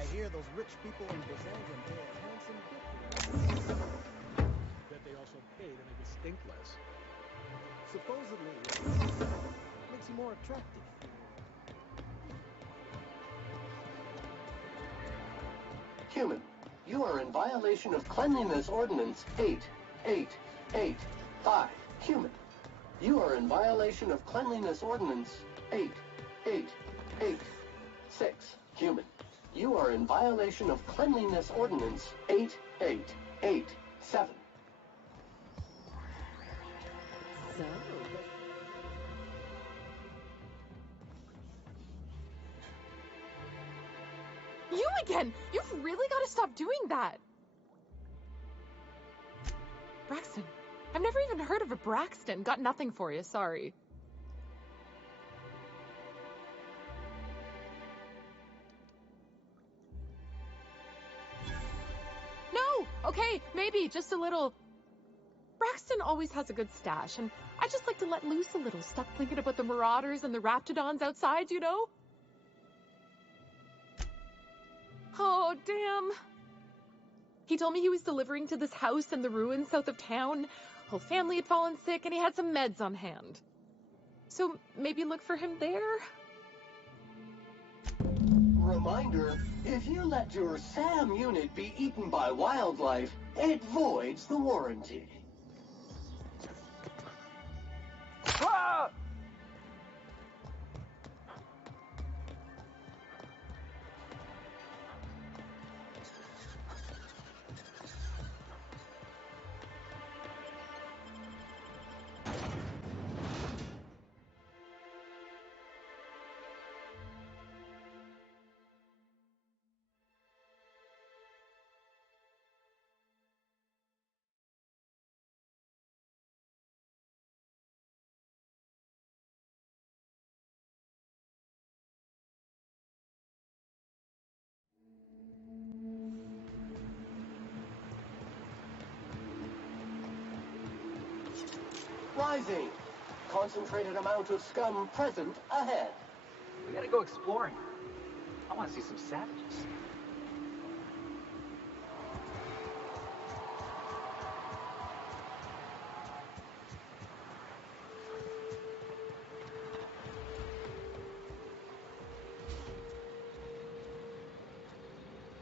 I hear those rich people in Byzantium pay a handsome gift. Bet they also pay to make us stink less. Supposedly, makes you more attractive. Human, you are in violation of Cleanliness Ordinance 8885. Human, you are in violation of Cleanliness Ordinance 8886. Human, you are in violation of Cleanliness Ordinance 8887. So, You again! You've really got to stop doing that! Braxton. I've never even heard of a Braxton. Got nothing for you, sorry. No! Okay, maybe, just a little. Braxton always has a good stash, and I just like to let loose a little, stuck thinking about the marauders and the raptidons outside, you know? Oh, damn. He told me he was delivering to this house in the ruins south of town. Whole family had fallen sick, and he had some meds on hand. So maybe look for him there? Reminder, if you let your SAM unit be eaten by wildlife, it voids the warranty. Ah! Rising. Concentrated amount of scum present ahead. We gotta go exploring. I want to see some savages.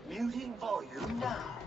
Muting volume now.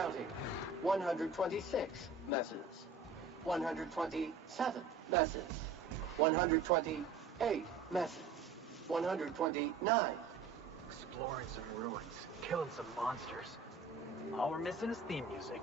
Counting. 126 messes. 127 messes. 128 messes. 129. Exploring some ruins, killing some monsters. All we're missing is theme music.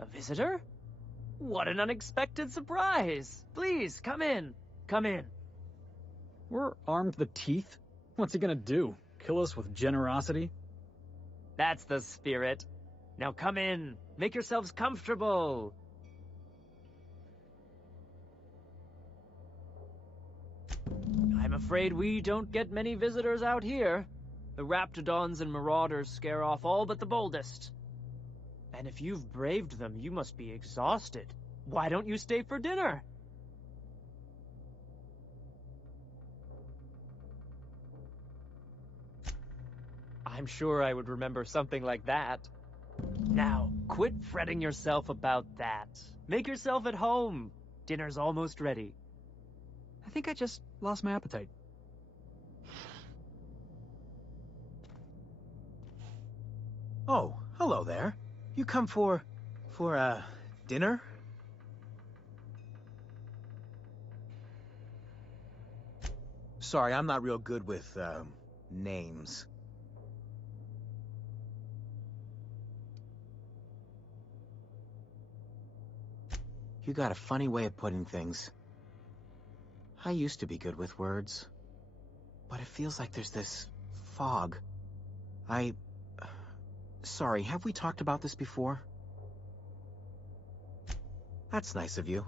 A visitor? What an unexpected surprise! Please, come in. Come in. We're armed to the teeth. What's he gonna do? Kill us with generosity? That's the spirit. Now come in. Make yourselves comfortable. I'm afraid we don't get many visitors out here. The Raptidons and Marauders scare off all but the boldest. And if you've braved them, you must be exhausted. Why don't you stay for dinner? I'm sure I would remember something like that. Now, quit fretting yourself about that. Make yourself at home. Dinner's almost ready. I think I just lost my appetite. Oh, hello there. You come for dinner? Sorry, I'm not real good with, names. You got a funny way of putting things. I used to be good with words, but it feels like there's this fog. Sorry, have we talked about this before? That's nice of you.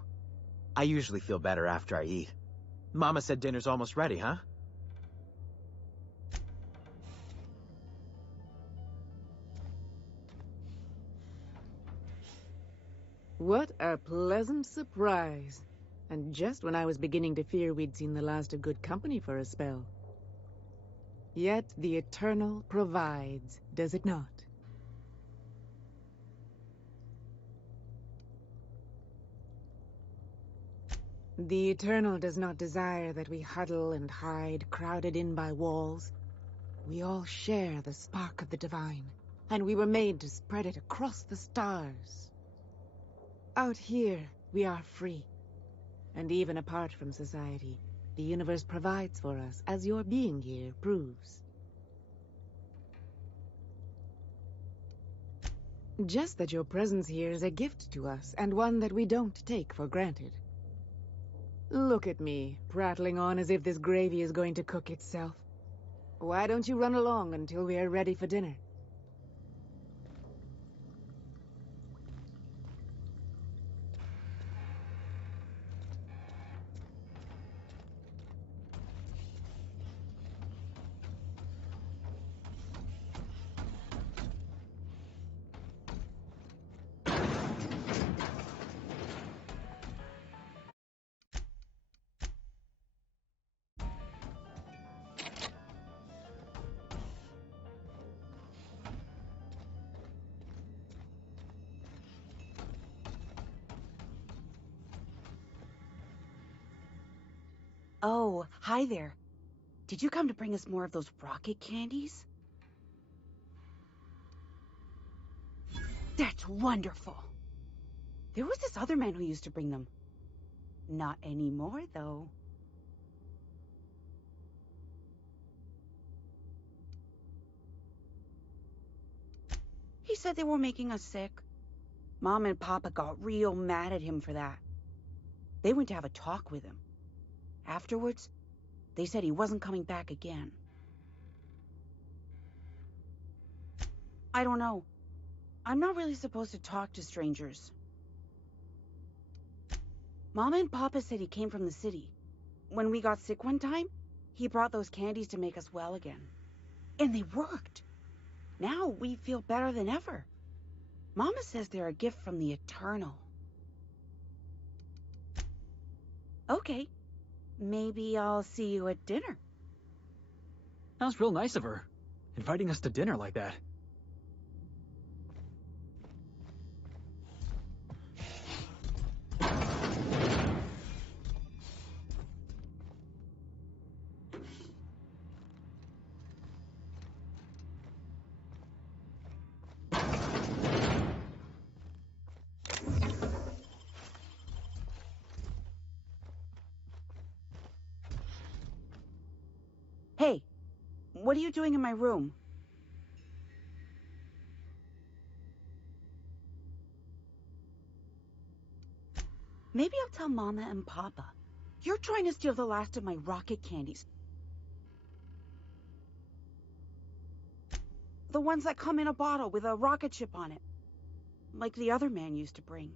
I usually feel better after I eat. Mama said dinner's almost ready, huh? What a pleasant surprise. And just when I was beginning to fear we'd seen the last of good company for a spell. Yet the Eternal provides, does it not? The Eternal does not desire that we huddle and hide, crowded in by walls. We all share the spark of the divine, and we were made to spread it across the stars. Out here, we are free. And even apart from society, the universe provides for us, as your being here proves. Just that your presence here is a gift to us, and one that we don't take for granted. Look at me, prattling on as if this gravy is going to cook itself. Why don't you run along until we are ready for dinner? Oh, hi there. Did you come to bring us more of those rocket candies? That's wonderful. There was this other man who used to bring them. Not anymore, though. said they were making us sick. Mom and Papa got real mad at him for that. They went to have a talk with him. Afterwards, they said he wasn't coming back again. I don't know. I'm not really supposed to talk to strangers. Mama and Papa said he came from the city. When we got sick one time, he brought those candies to make us well again. And they worked. Now we feel better than ever. Mama says they're a gift from the Eternal. Okay. Maybe I'll see you at dinner. That was real nice of her, inviting us to dinner like that. Hey, what are you doing in my room? Maybe I'll tell Mama and Papa. You're trying to steal the last of my rocket candies. The ones that come in a bottle with a rocket ship on it. Like the other man used to bring.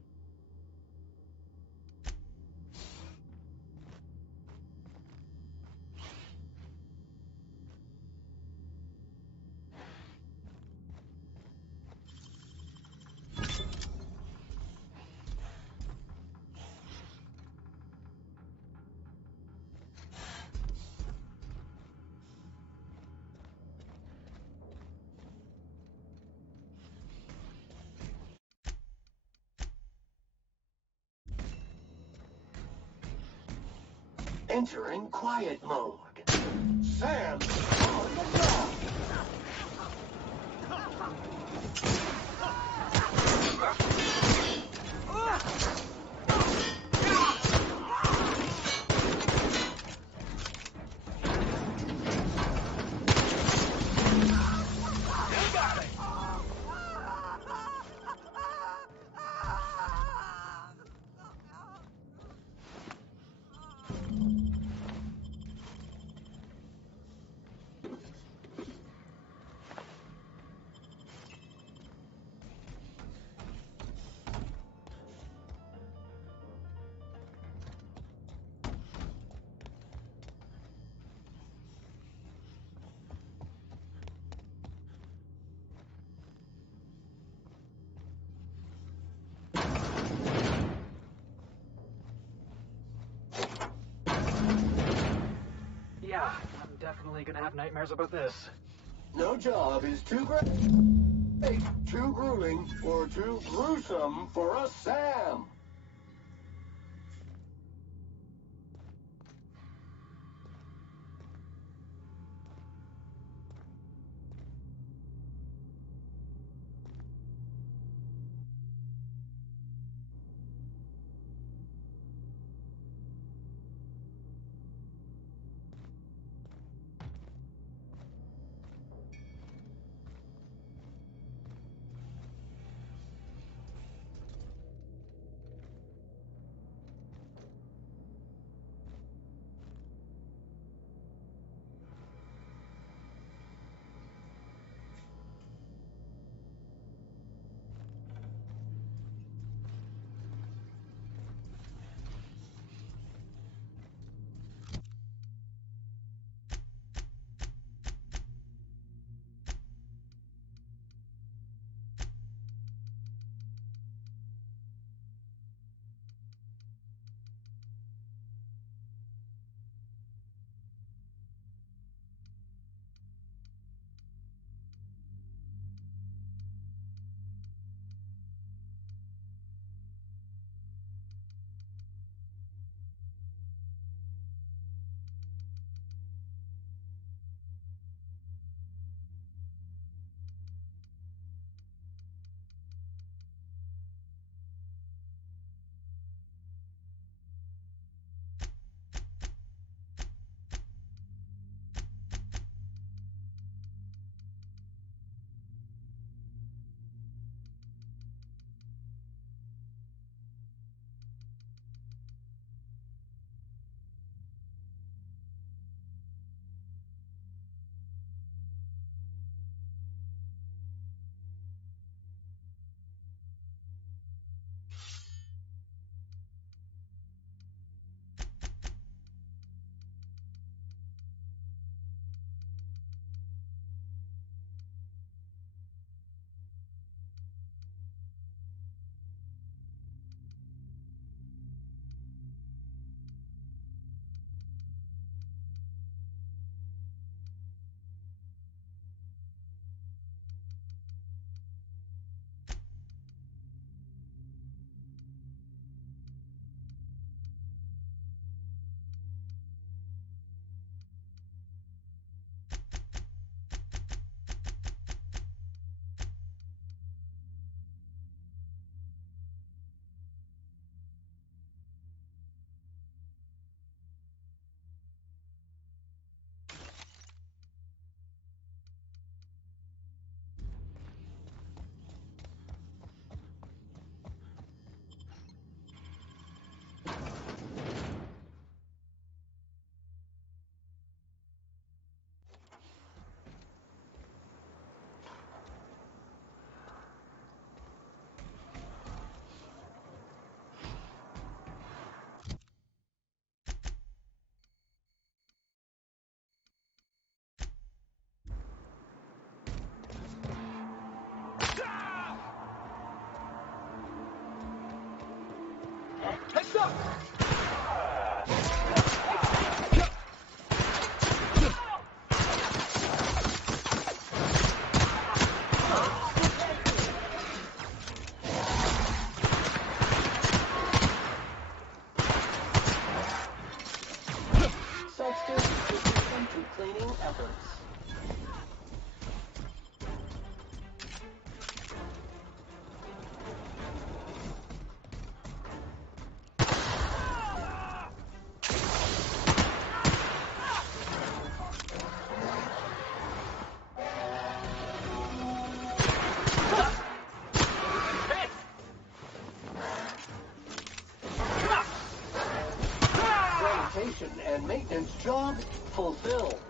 Entering quiet mode. Sam, on the job. Yeah, I'm definitely gonna have nightmares about this. No job is too great, too grueling, or too gruesome for a Sam. Heads up! Sexton is to cleaning efforts. Sanitation and maintenance job fulfilled.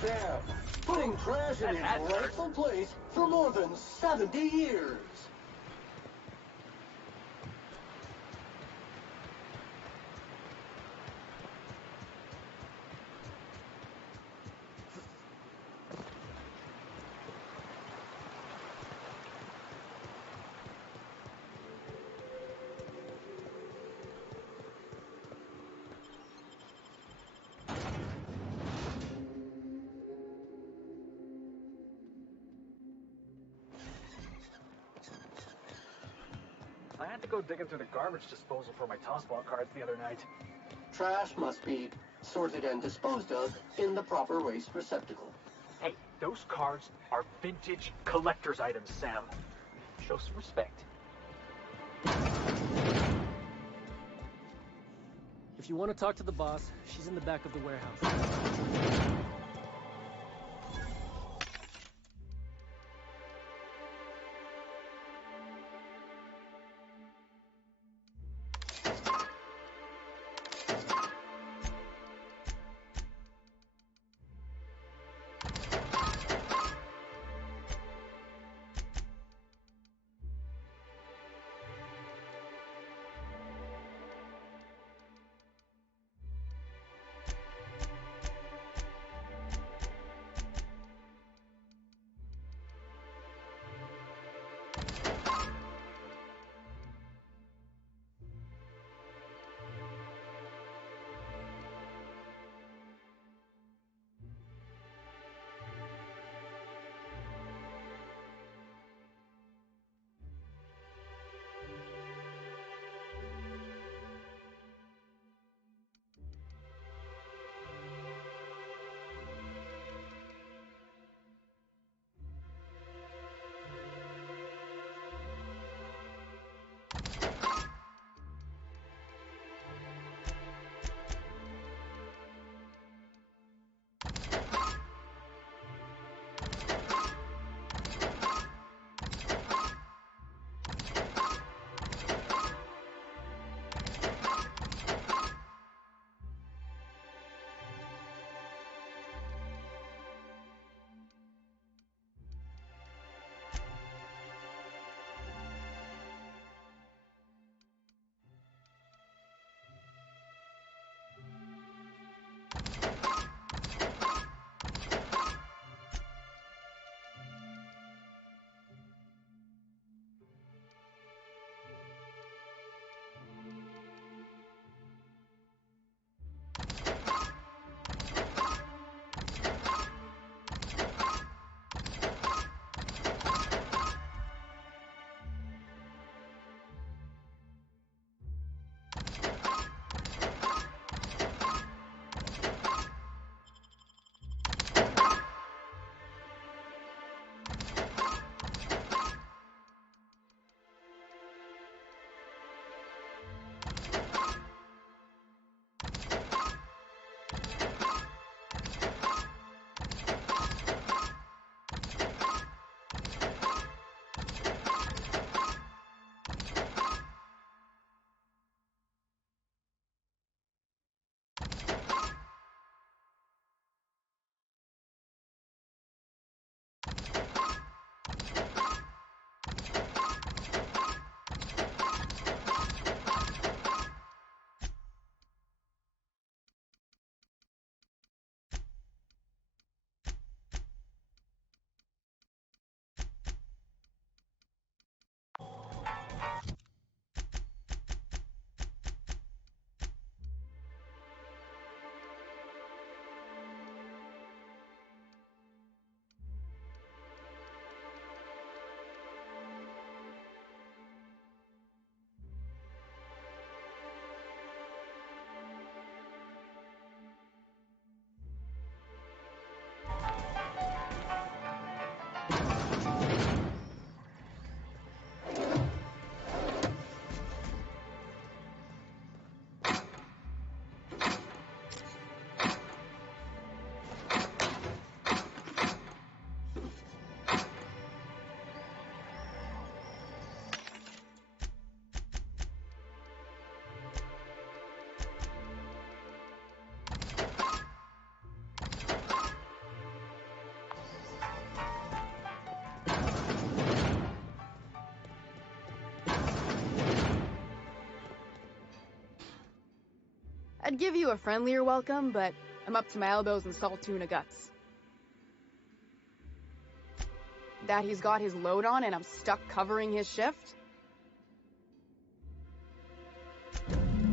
Sam, putting trash in its rightful place for more than 70 years. I had to go digging through the garbage disposal for my tossball cards the other night. Trash must be sorted and disposed of in the proper waste receptacle. Hey, those cards are vintage collector's items, Sam. Show some respect. If you want to talk to the boss, she's in the back of the warehouse. I'd give you a friendlier welcome, but I'm up to my elbows in salt tuna guts. That he's got his load on and I'm stuck covering his shift?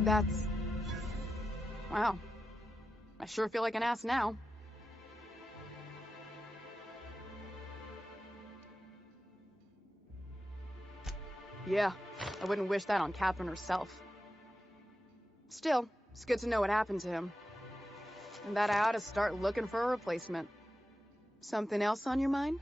That's... wow. I sure feel like an ass now. Yeah, I wouldn't wish that on Catherine herself. Still, it's good to know what happened to him. And that I ought to start looking for a replacement. Something else on your mind?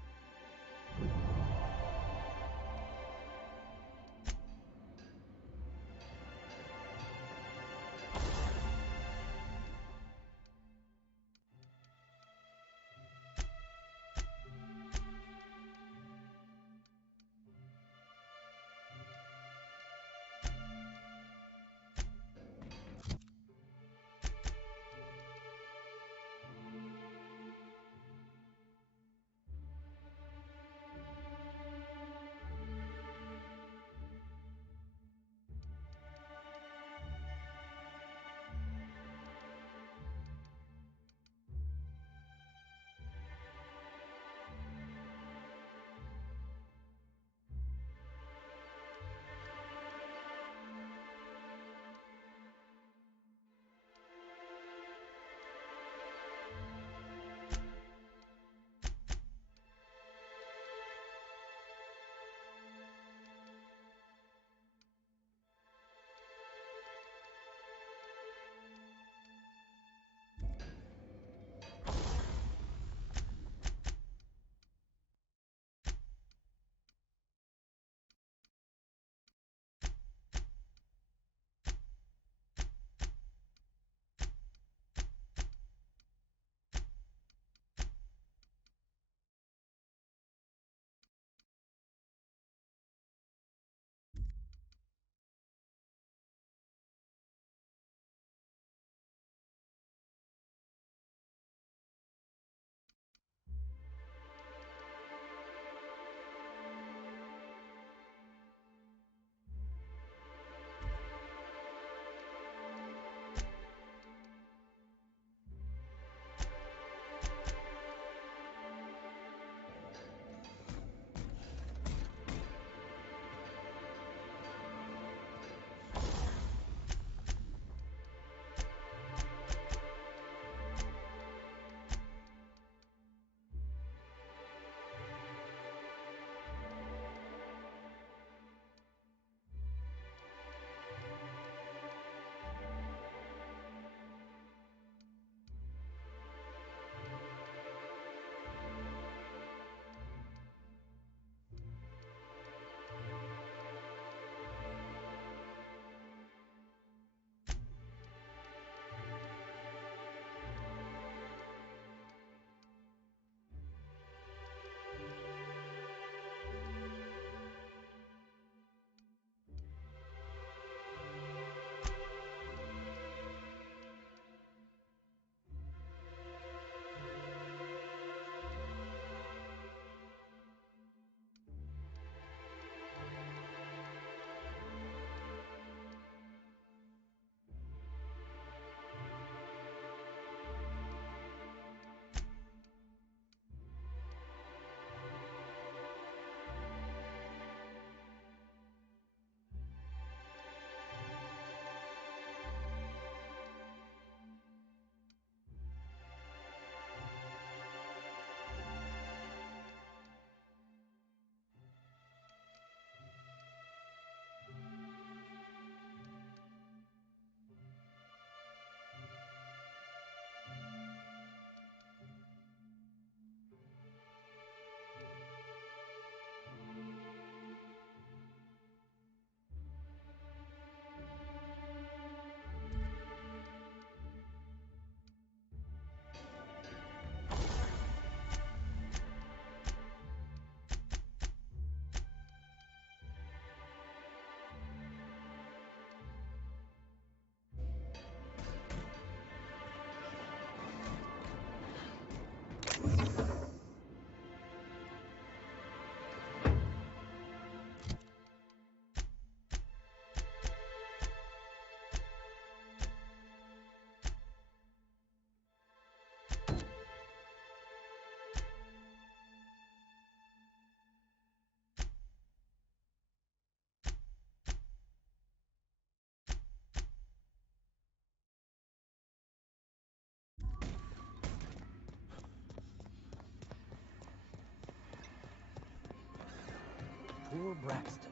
Poor Braxton.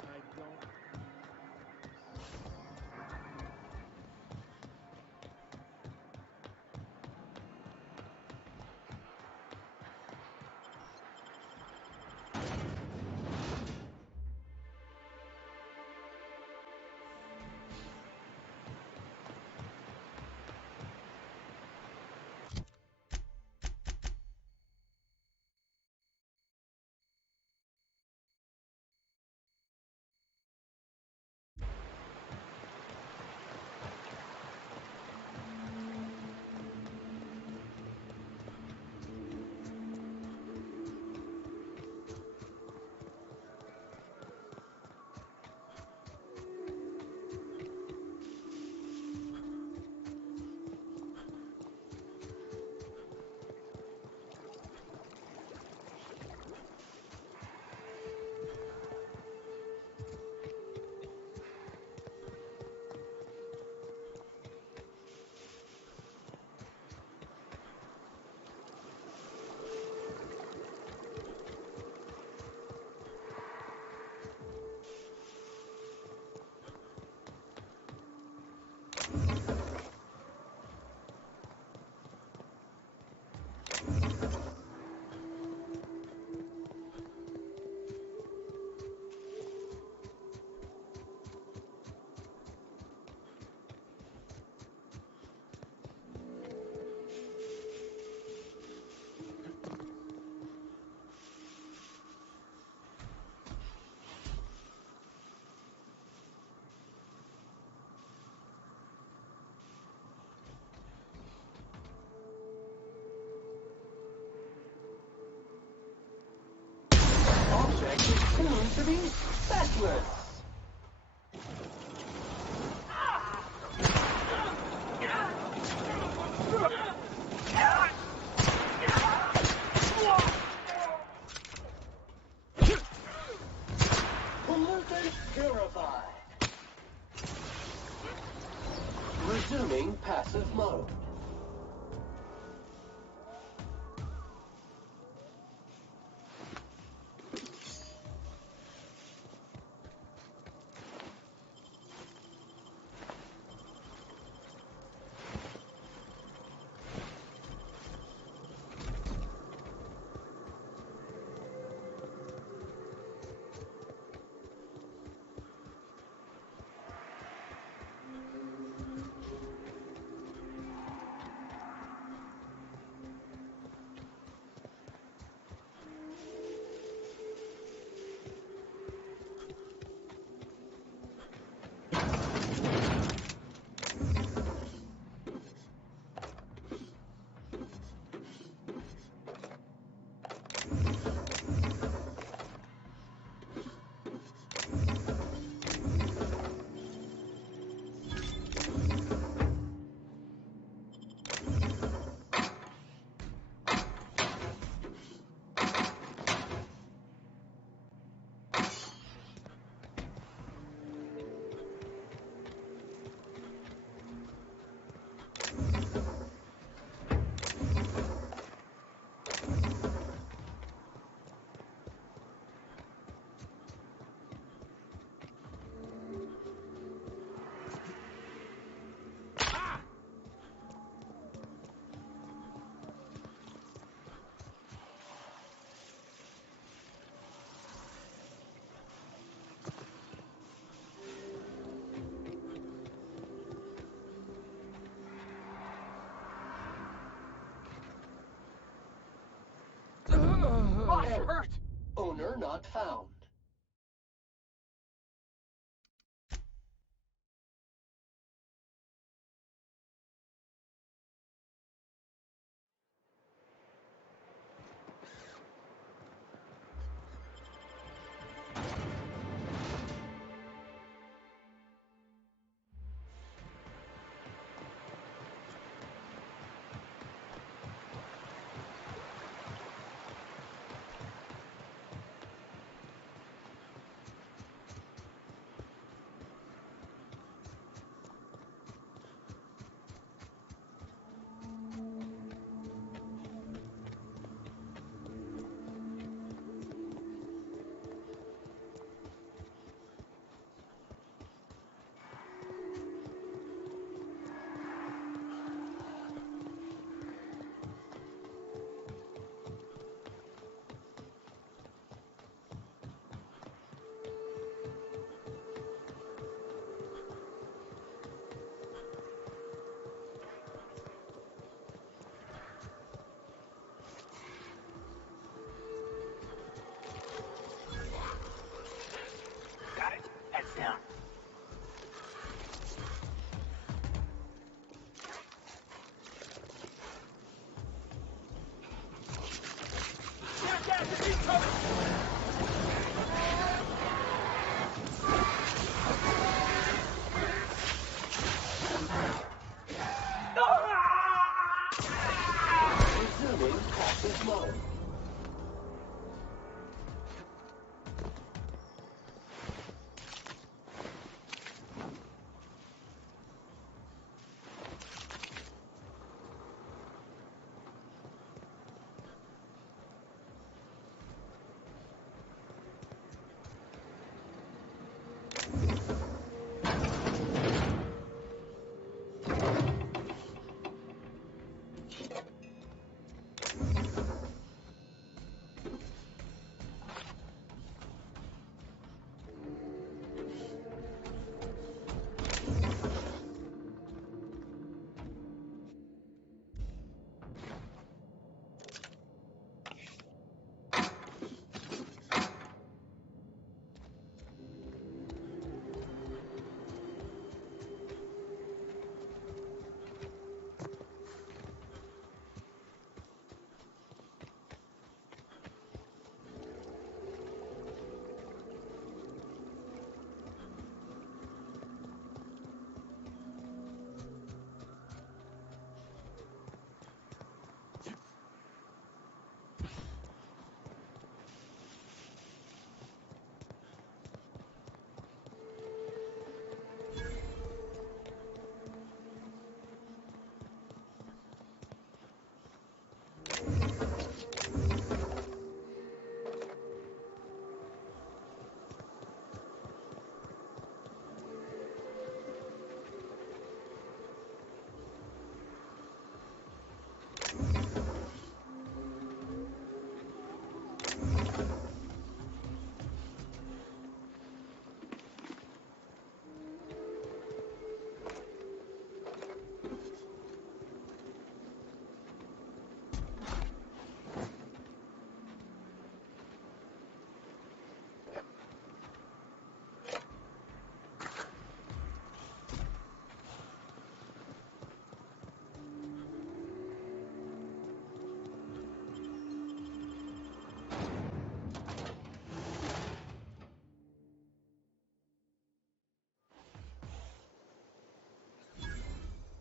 I don't... Object is tuned to be specialist. Pollutant purified. Resuming passive mode. Hurt! Owner not found.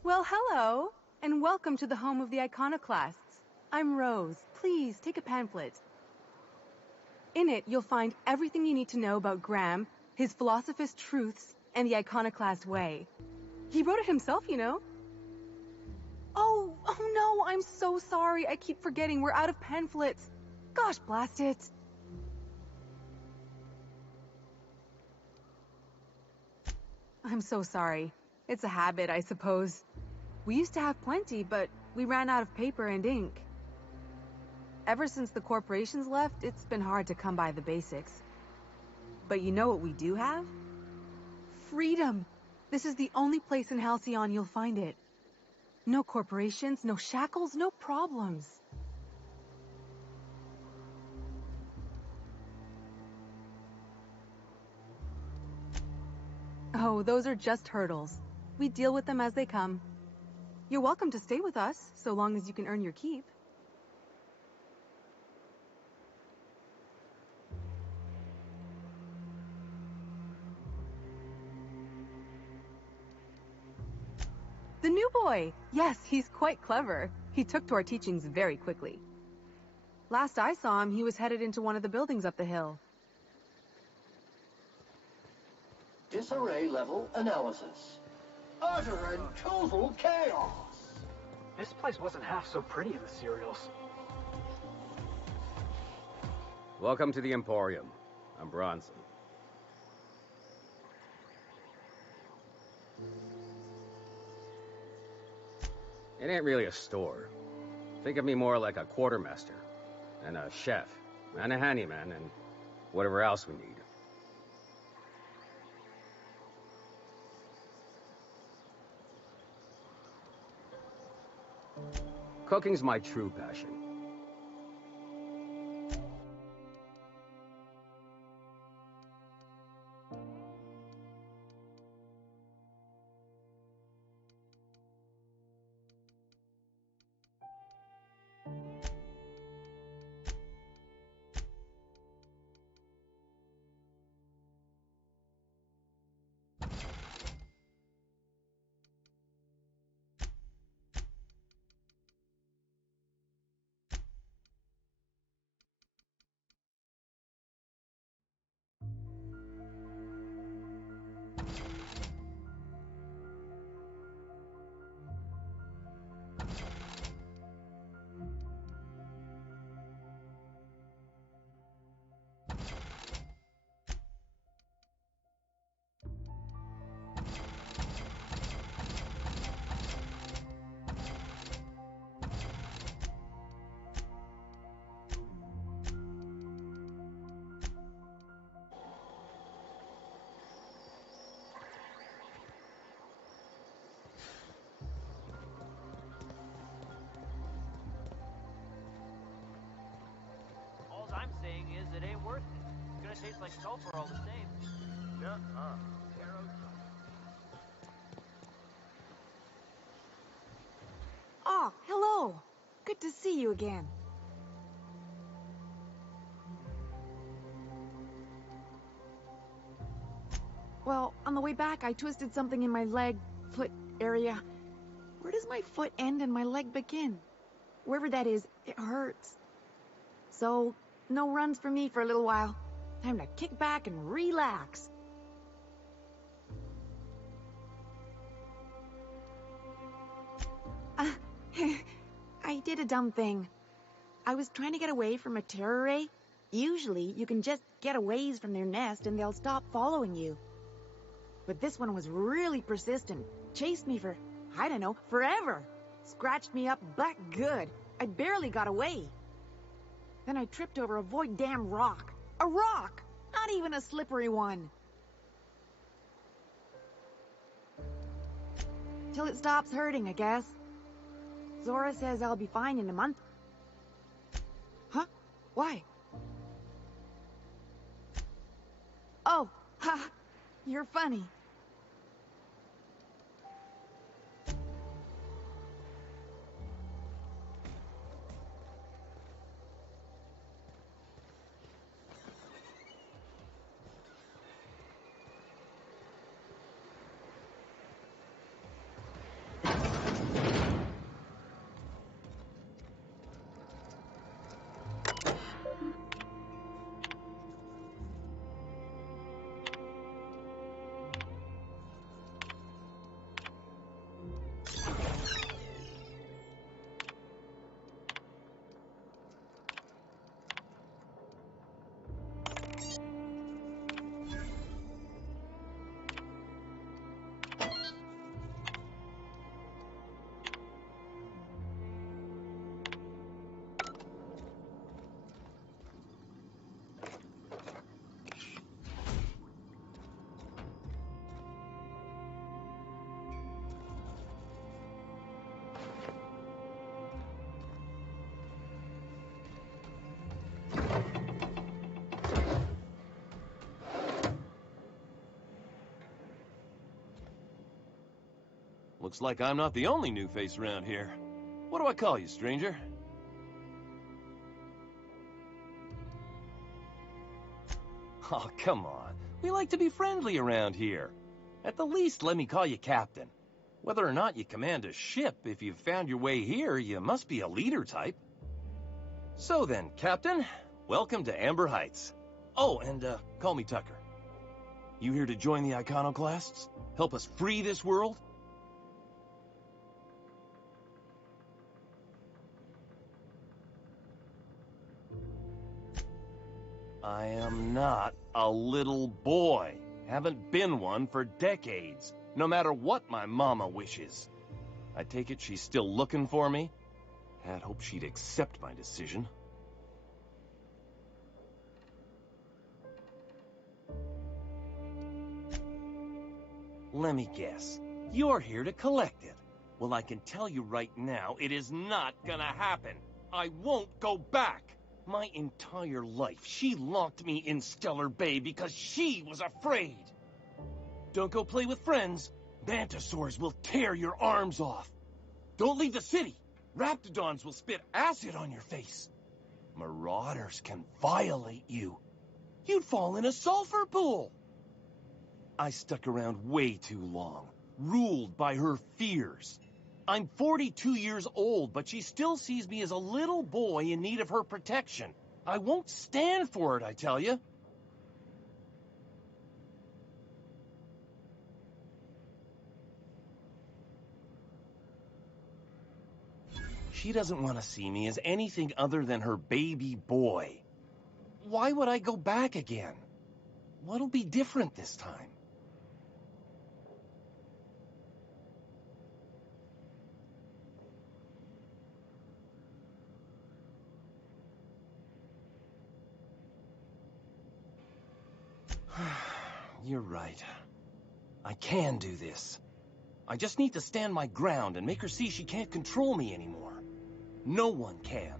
Well, hello, and welcome to the home of the iconoclasts. I'm Rose. Please, take a pamphlet. In it, you'll find everything you need to know about Graham, his philosophist truths, and the iconoclast way. He wrote it himself, you know. Oh no, I'm so sorry. I keep forgetting we're out of pamphlets. Gosh, blast it. I'm so sorry. It's a habit, I suppose. We used to have plenty, but we ran out of paper and ink. Ever since the corporations left, it's been hard to come by the basics. But you know what we do have? Freedom! This is the only place in Halcyon you'll find it. No corporations, no shackles, no problems. Oh, those are just hurdles. We deal with them as they come. You're welcome to stay with us, so long as you can earn your keep. The new boy! Yes, he's quite clever. He took to our teachings very quickly. Last I saw him, he was headed into one of the buildings up the hill. Disarray level analysis. Utter and total chaos. This place wasn't half so pretty in the serials. Welcome to the Emporium. I'm Bronson. It ain't really a store. Think of me more like a quartermaster, and a chef, and a handyman, and whatever else we need. Cooking's my true passion. All I'm saying is it ain't worth it. It's gonna taste like sulfur all the same. Nuh-uh. Oh, hello. Good to see you again. Well, on the way back, I twisted something in my leg, foot area. Where does my foot end and my leg begin? Wherever that is, it hurts. So, no runs for me for a little while. Time to kick back and relax. I did a dumb thing. I was trying to get away from a terror ray. Usually, you can just get a ways from their nest and they'll stop following you. But this one was really persistent. Chased me for, I don't know, forever. Scratched me up black good. I barely got away. Then I tripped over a void damn rock. A rock! Not even a slippery one. Till it stops hurting, I guess. Zora says I'll be fine in a month. Huh? Why? Oh, ha! You're funny. Looks like I'm not the only new face around here. What do I call you, stranger? Oh, come on. We like to be friendly around here. At the least, let me call you Captain. Whether or not you command a ship, if you've found your way here, you must be a leader type. So then, Captain, welcome to Amber Heights. Oh, and call me Tucker. You here to join the Iconoclasts? Help us free this world? I am not a little boy. Haven't been one for decades, no matter what my mama wishes. I take it she's still looking for me? Had hoped she'd accept my decision. Let me guess. You're here to collect it. Well, I can tell you right now, it is not gonna happen. I won't go back. My entire life, she locked me in Stellar Bay because she was afraid. Don't go play with friends. Mantisaurs will tear your arms off. Don't leave the city. Raptidons will spit acid on your face. Marauders can violate you. You'd fall in a sulfur pool. I stuck around way too long, ruled by her fears. I'm 42 years old, but she still sees me as a little boy in need of her protection. I won't stand for it, I tell you. She doesn't want to see me as anything other than her baby boy. Why would I go back again? What'll be different this time? You're right. I can do this. I just need to stand my ground and make her see she can't control me anymore. No one can.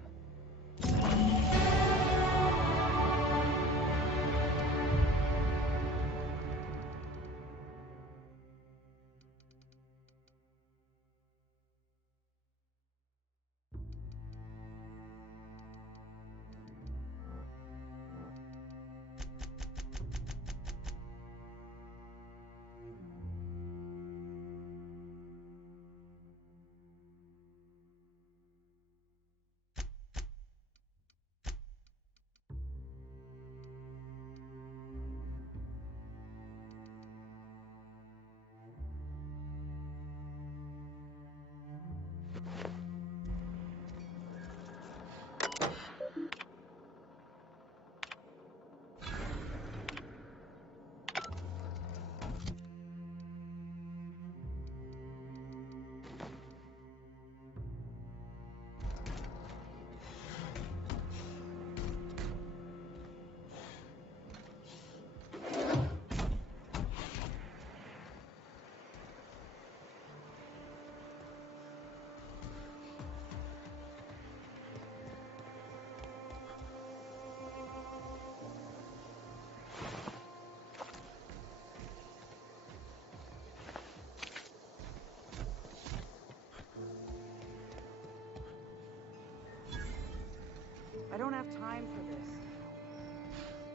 I don't have time for this.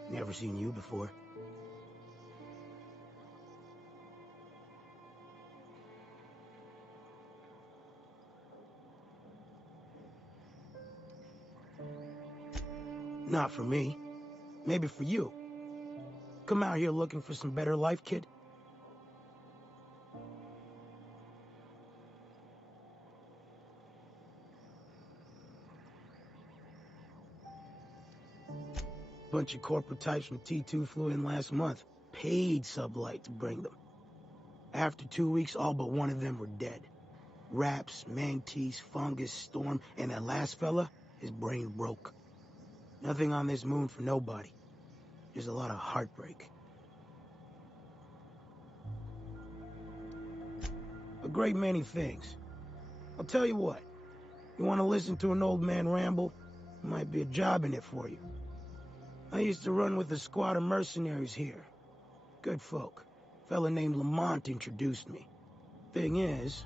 Never seen you before. Not for me. Maybe for you. Come out here looking for some better life, kid? Bunch of corporate types from T2 flew in last month. Paid sublight to bring them. After 2 weeks, all but one of them were dead. Raps, mantis, fungus, storm, and that last fella, his brain broke. Nothing on this moon for nobody. Just a lot of heartbreak. A great many things. I'll tell you what. You want to listen to an old man ramble? There might be a job in it for you. I used to run with a squad of mercenaries here. Good folk. A fella named Lamont introduced me. Thing is,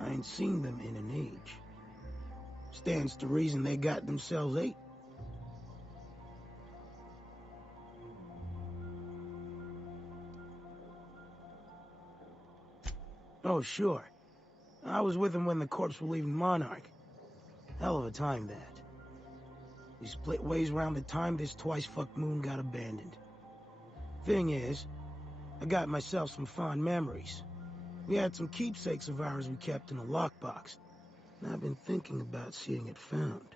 I ain't seen them in an age. Stands to reason they got themselves ate. Oh, sure. I was with him when the corps were leaving Monarch. Hell of a time, that. We split ways around the time this twice-fucked moon got abandoned. Thing is, I got myself some fond memories. We had some keepsakes of ours we kept in a lockbox, and I've been thinking about seeing it found.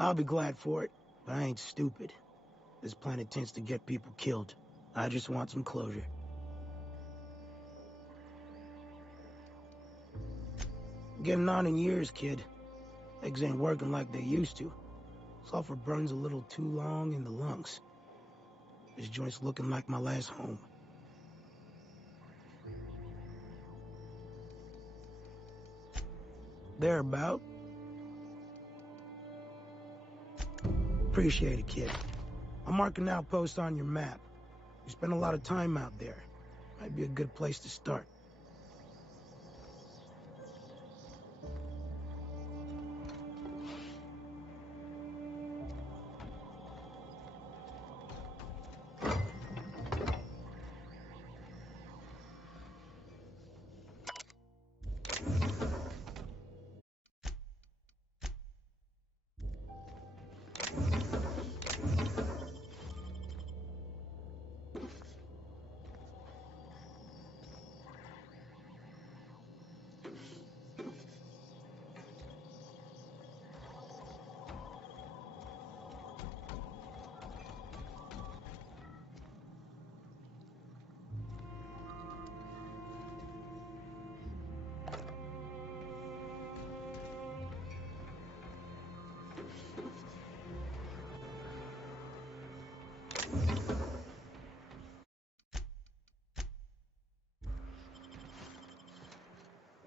I'll be glad for it, but I ain't stupid. This planet tends to get people killed. I just want some closure. Getting on in years, kid. Eggs ain't working like they used to. Sulfur burns a little too long in the lungs. This joint's looking like my last home. Thereabout. Appreciate it, kid. I'll mark an outpost on your map. You spend a lot of time out there. Might be a good place to start.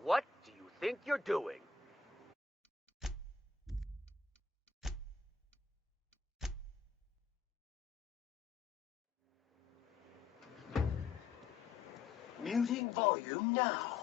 What do you think you're doing? Muting volume now.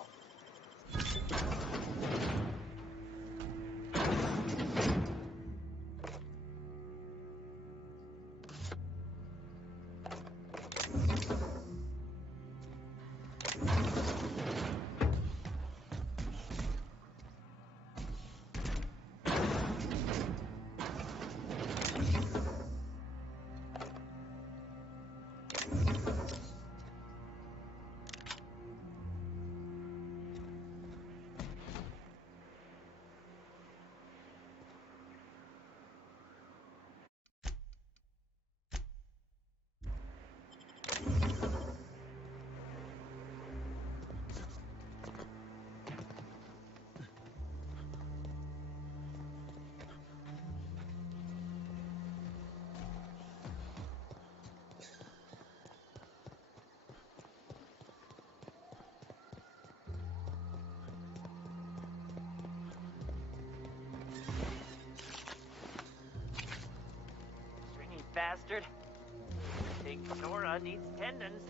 Stringy bastard. I think Sora needs tendons.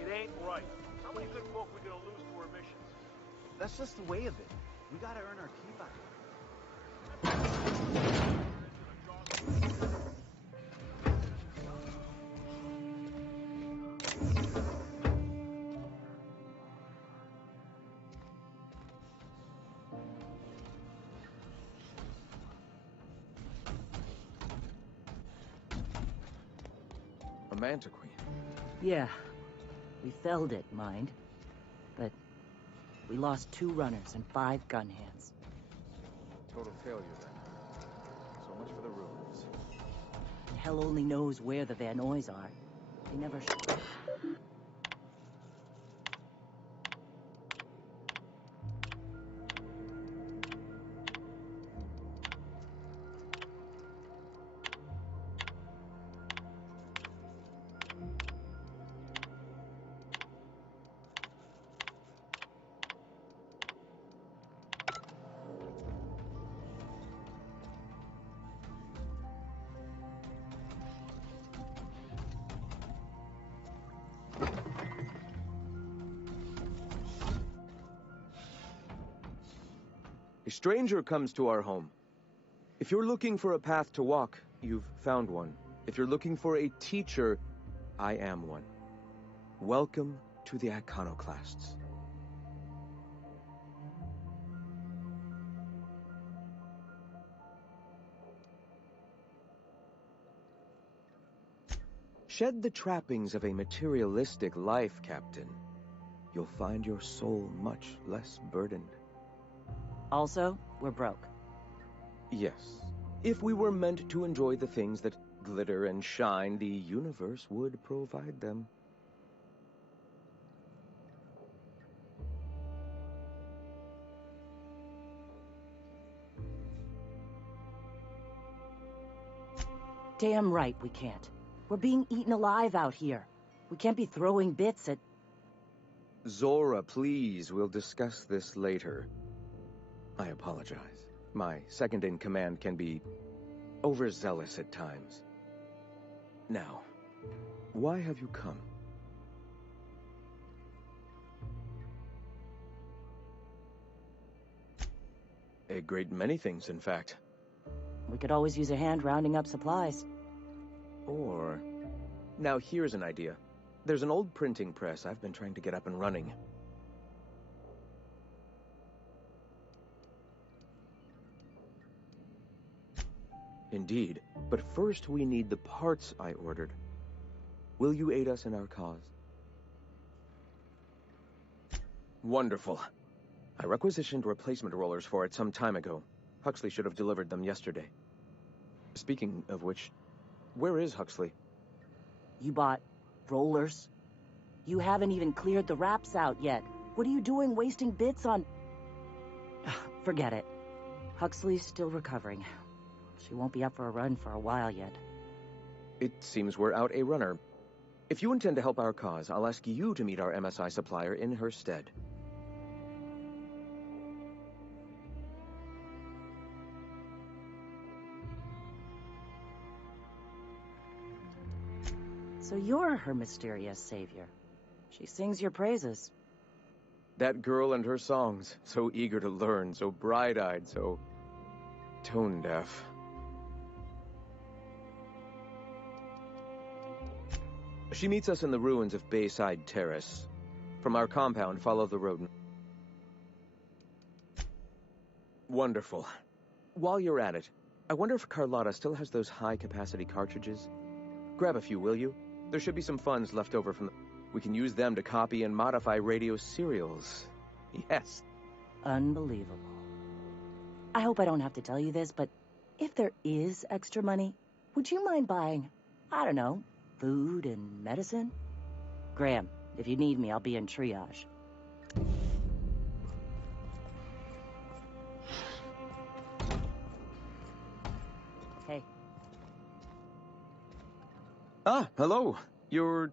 It ain't right. How many good folk we gonna lose to our missions? That's just the way of it. We gotta earn our keep out here. A Manta Queen. Yeah. We felled it, mind. But We lost 2 runners and 5 gun hands. Total failure, then. So much for the ruins. Hell only knows where the Van Noys are. They never show. A stranger comes to our home. If you're looking for a path to walk, you've found one. If you're looking for a teacher, I am one. Welcome to the Iconoclasts. Shed the trappings of a materialistic life, Captain. You'll find your soul much less burdened. Also, we're broke. Yes. If we were meant to enjoy the things that glitter and shine, the universe would provide them. Damn right we can't. We're being eaten alive out here. We can't be throwing bits at... Zora, please, we'll discuss this later. I apologize. My second-in-command can be overzealous at times. Now, why have you come? A great many things, in fact. We could always use a hand rounding up supplies. Or... Now here's an idea. There's an old printing press I've been trying to get up and running. Indeed, but first we need the parts I ordered. Will you aid us in our cause? Wonderful. I requisitioned replacement rollers for it some time ago. Huxley should have delivered them yesterday. Speaking of which, where is Huxley? You bought rollers? You haven't even cleared the wraps out yet. What are you doing wasting bits on... Forget it. Huxley's still recovering. She won't be up for a run for a while yet. It seems we're out a runner. If you intend to help our cause, I'll ask you to meet our MSI supplier in her stead. So you're her mysterious savior. She sings your praises. That girl and her songs, so eager to learn, so bright-eyed, so tone-deaf. She meets us in the ruins of Bayside Terrace. From our compound, follow the road. Wonderful. While you're at it, I wonder if Carlotta still has those high-capacity cartridges? Grab a few, will you? There should be some funds left over from the... We can use them to copy and modify radio serials. Yes. Unbelievable. I hope I don't have to tell you this, but if there is extra money, would you mind buying, I don't know, food and medicine? Graham, if you need me, I'll be in triage. Hey. Ah, hello. You're...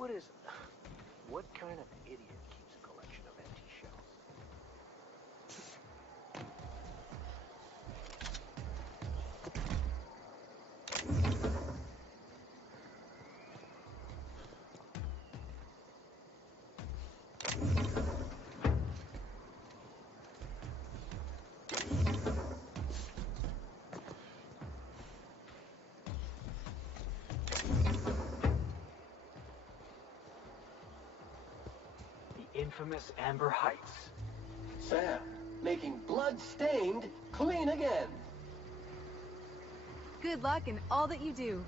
What kind of idiot keeps a collection of empty shells? The infamous Amber Heights. Sam, making blood-stained clean again. Good luck in all that you do.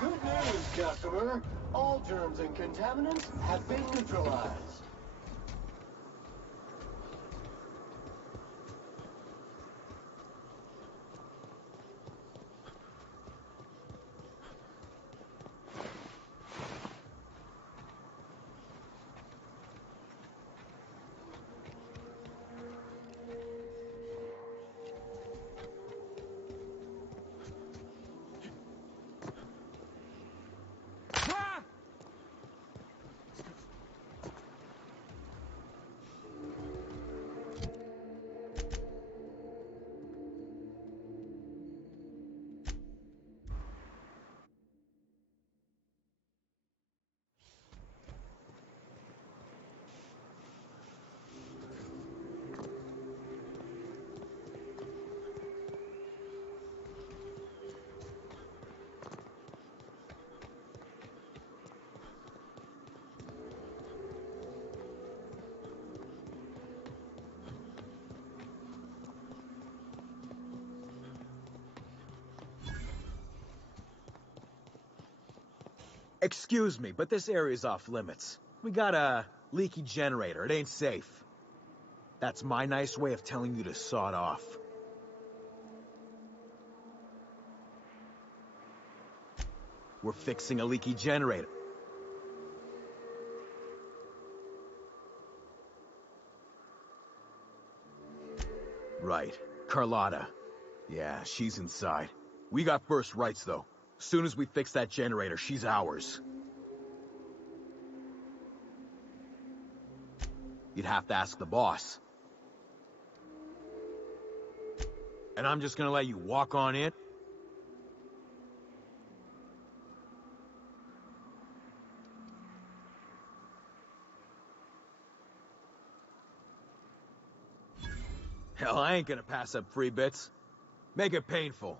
Good news, customer. All germs and contaminants have been neutralized. Excuse me, but this area's off limits. We got a leaky generator. It ain't safe. That's my nice way of telling you to sod off. We're fixing a leaky generator. Right. Carlotta. Yeah, she's inside. We got first rights, though. Soon as we fix that generator, she's ours. You'd have to ask the boss. And I'm just gonna let you walk on in? Hell, I ain't gonna pass up free bits. Make it painful.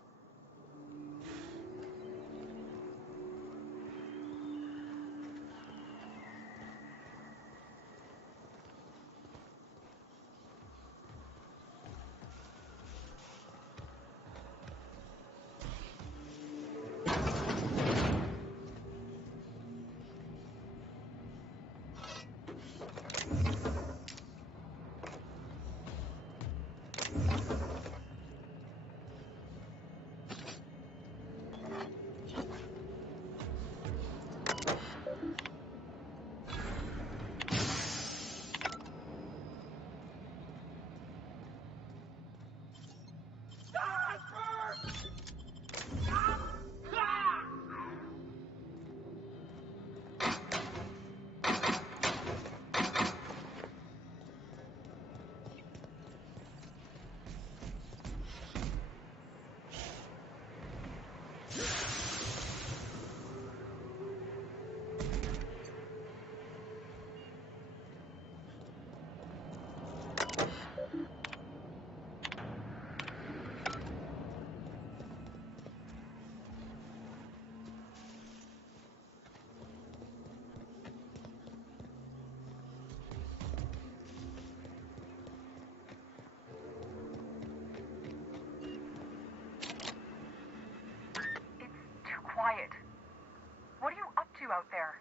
out there?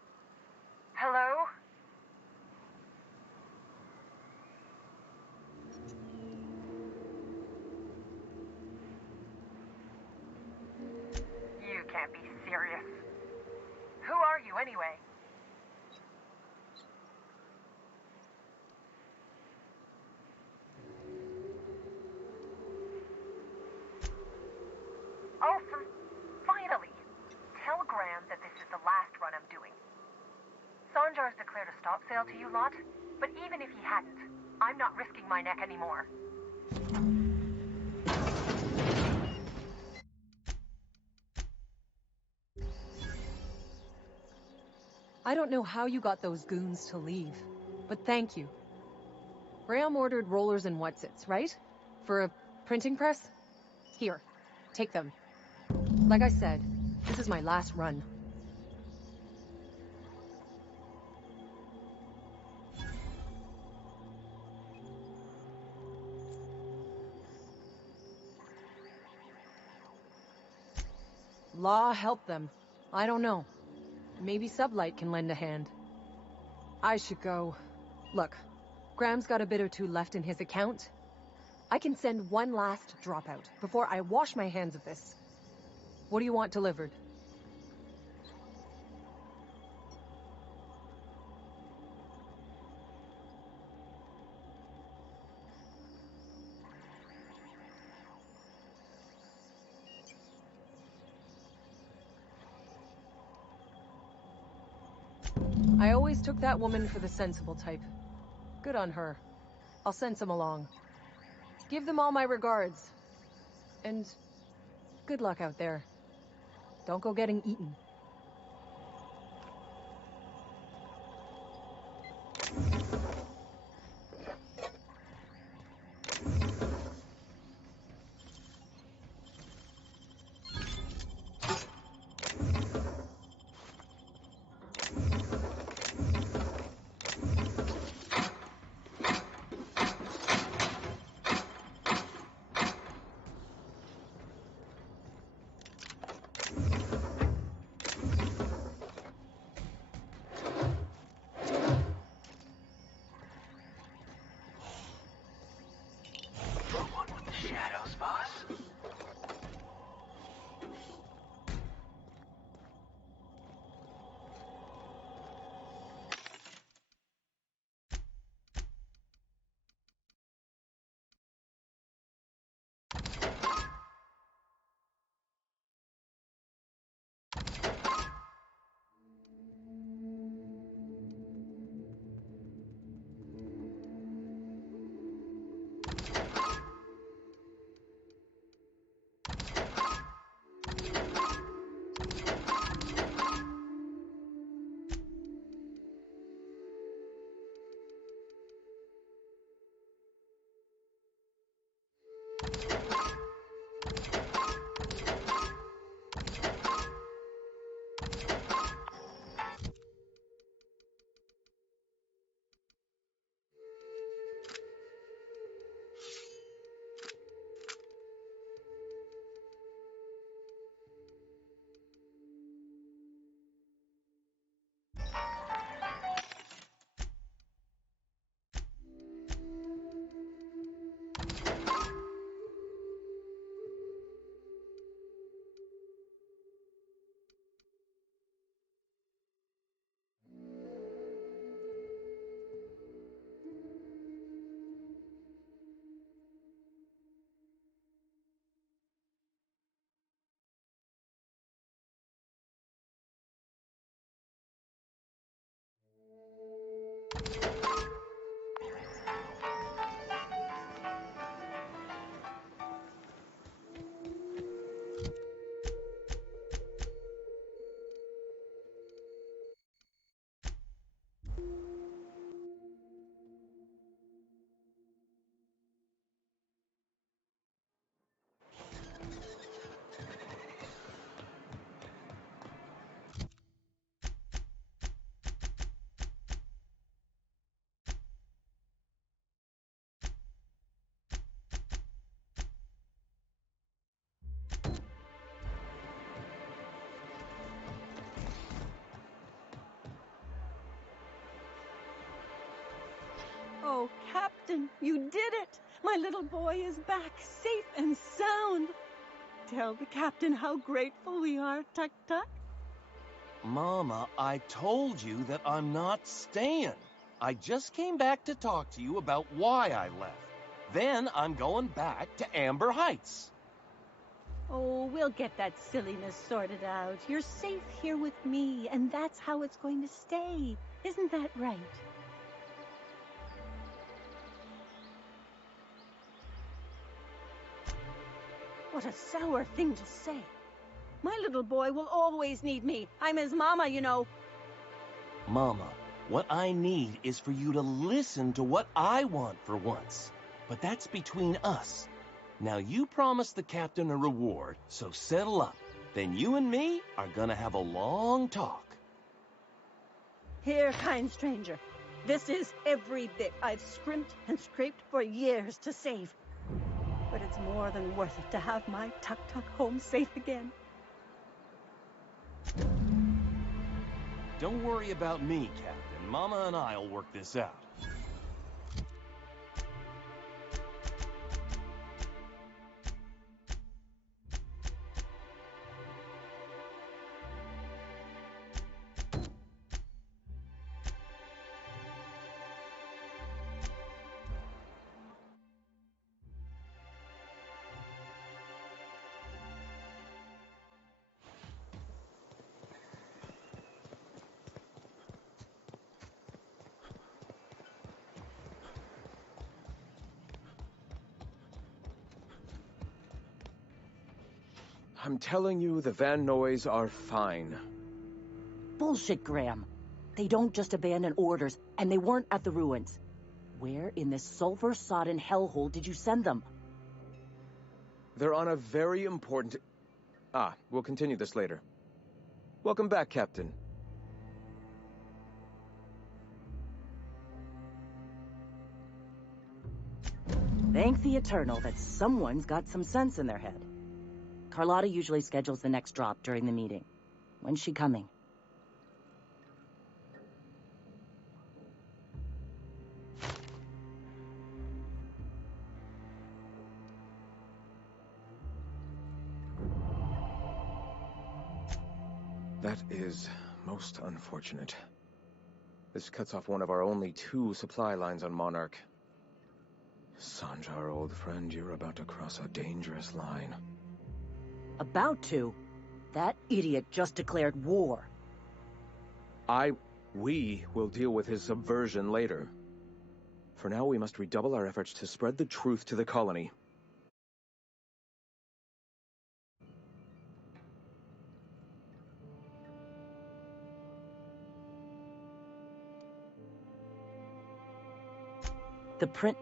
Hello? You can't be serious. Who are you anyway? Oh, finally! Tell Graham that this is the last run I'm doing. Sanjar's declared a stop sale to you lot, but even if he hadn't, I'm not risking my neck anymore. I don't know how you got those goons to leave, but thank you. Graham ordered rollers and whatsits, right? For a printing press? Here, take them. Like I said, this is my last run. Law help them. I don't know. Maybe Sublight can lend a hand. I should go. Look, Graham's got a bit or two left in his account. I can send one last dropout before I wash my hands of this. What do you want delivered? I always took that woman for the sensible type. Good on her. I'll send some along. Give them all my regards. And good luck out there. Don't go getting eaten. Captain, you did it! My little boy is back, safe and sound. Tell the Captain how grateful we are, Tuk Tuk. Mama, I told you that I'm not staying. I just came back to talk to you about why I left. Then I'm going back to Amber Heights. Oh, we'll get that silliness sorted out. You're safe here with me, and that's how it's going to stay. Isn't that right? What a sour thing to say. My little boy will always need me. I'm his mama, you know. Mama, what I need is for you to listen to what I want for once. But that's between us. Now you promised the Captain a reward, so settle up. Then you and me are gonna have a long talk. Here, kind stranger. This is every bit I've scrimped and scraped for years to save. But it's more than worth it to have my Tuk Tuk home safe again. Don't worry about me, Captain. Mama and I'll work this out. I'm telling you, the Van Noys are fine. Bullshit, Graham. They don't just abandon orders, and they weren't at the ruins. Where in this sulfur-sodden hellhole did you send them? They're on a very important... we'll continue this later. Welcome back, Captain. Thank the Eternal that someone's got some sense in their head. Carlotta usually schedules the next drop during the meeting. When's she coming? That is most unfortunate. This cuts off one of our only 2 supply lines on Monarch. Sanjar, old friend, you're about to cross a dangerous line. About to? That idiot just declared war. We will deal with his subversion later. For now, we must redouble our efforts to spread the truth to the colony. The print...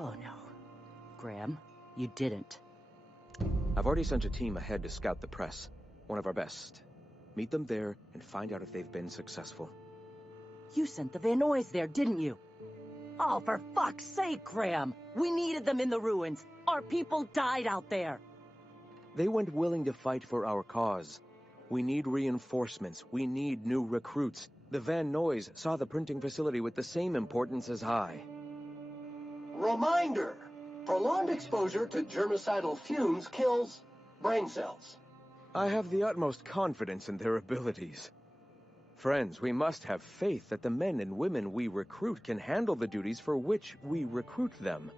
Oh no. Graham, you didn't. I've already sent a team ahead to scout the press. One of our best. Meet them there and find out if they've been successful. You sent the Van Noys there, didn't you? Oh, for fuck's sake, Graham! We needed them in the ruins. Our people died out there. They went willing to fight for our cause. We need reinforcements. We need new recruits. The Van Noys saw the printing facility with the same importance as I. Reminder! Prolonged exposure to germicidal fumes kills brain cells. I have the utmost confidence in their abilities. Friends, we must have faith that the men and women we recruit can handle the duties for which we recruit them.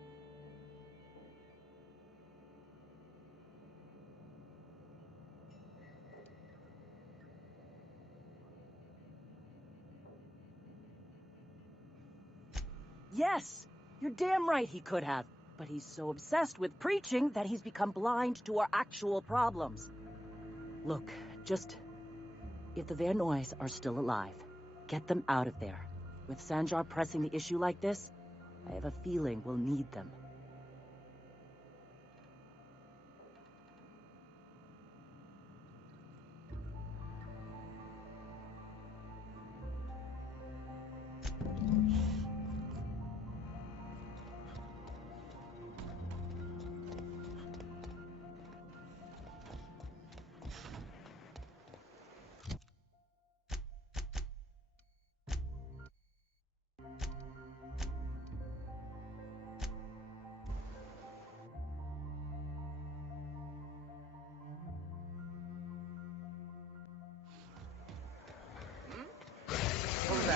Yes! You're damn right he could have. But he's so obsessed with preaching that he's become blind to our actual problems. Look, if the Van Noys are still alive, get them out of there. With Sanjar pressing the issue like this, I have a feeling we'll need them.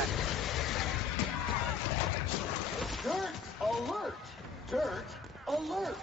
back. Dirt alert! Dirt alert!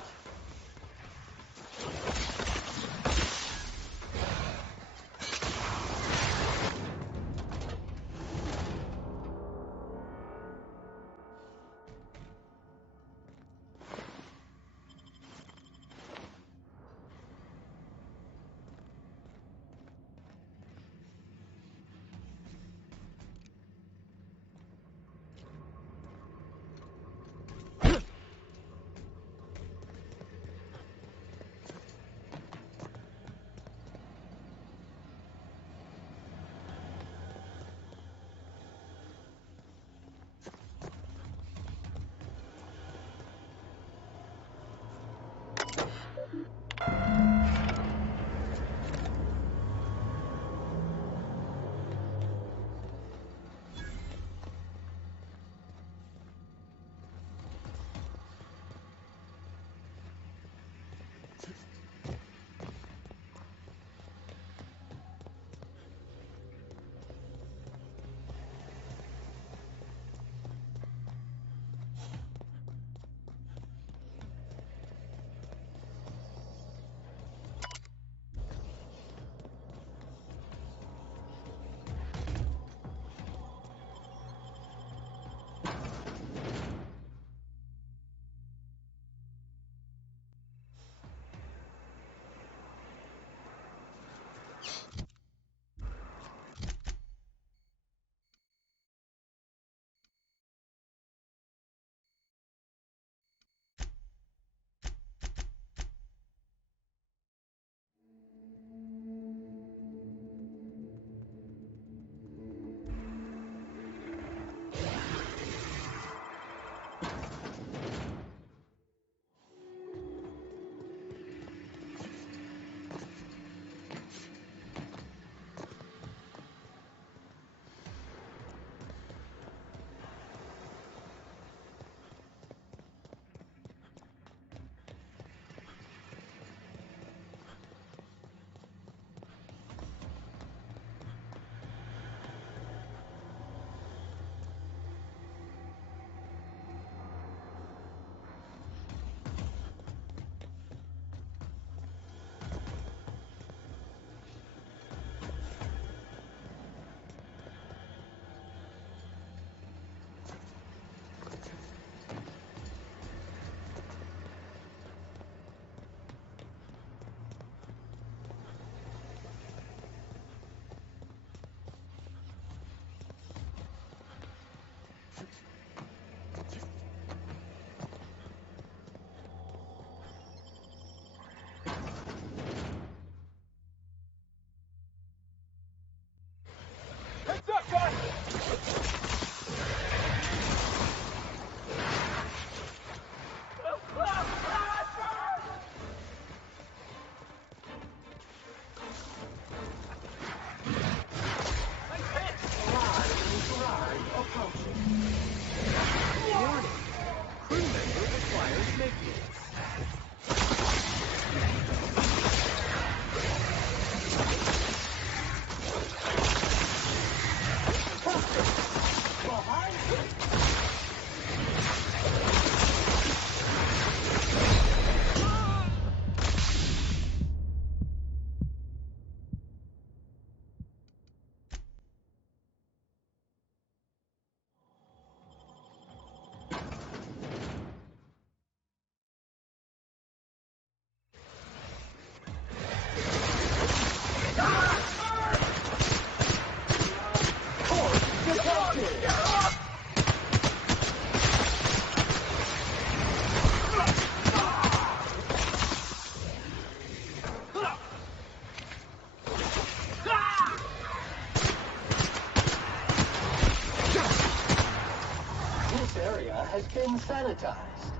has been sanitized.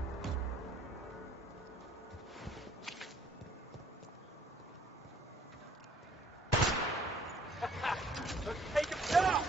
Let's take him down!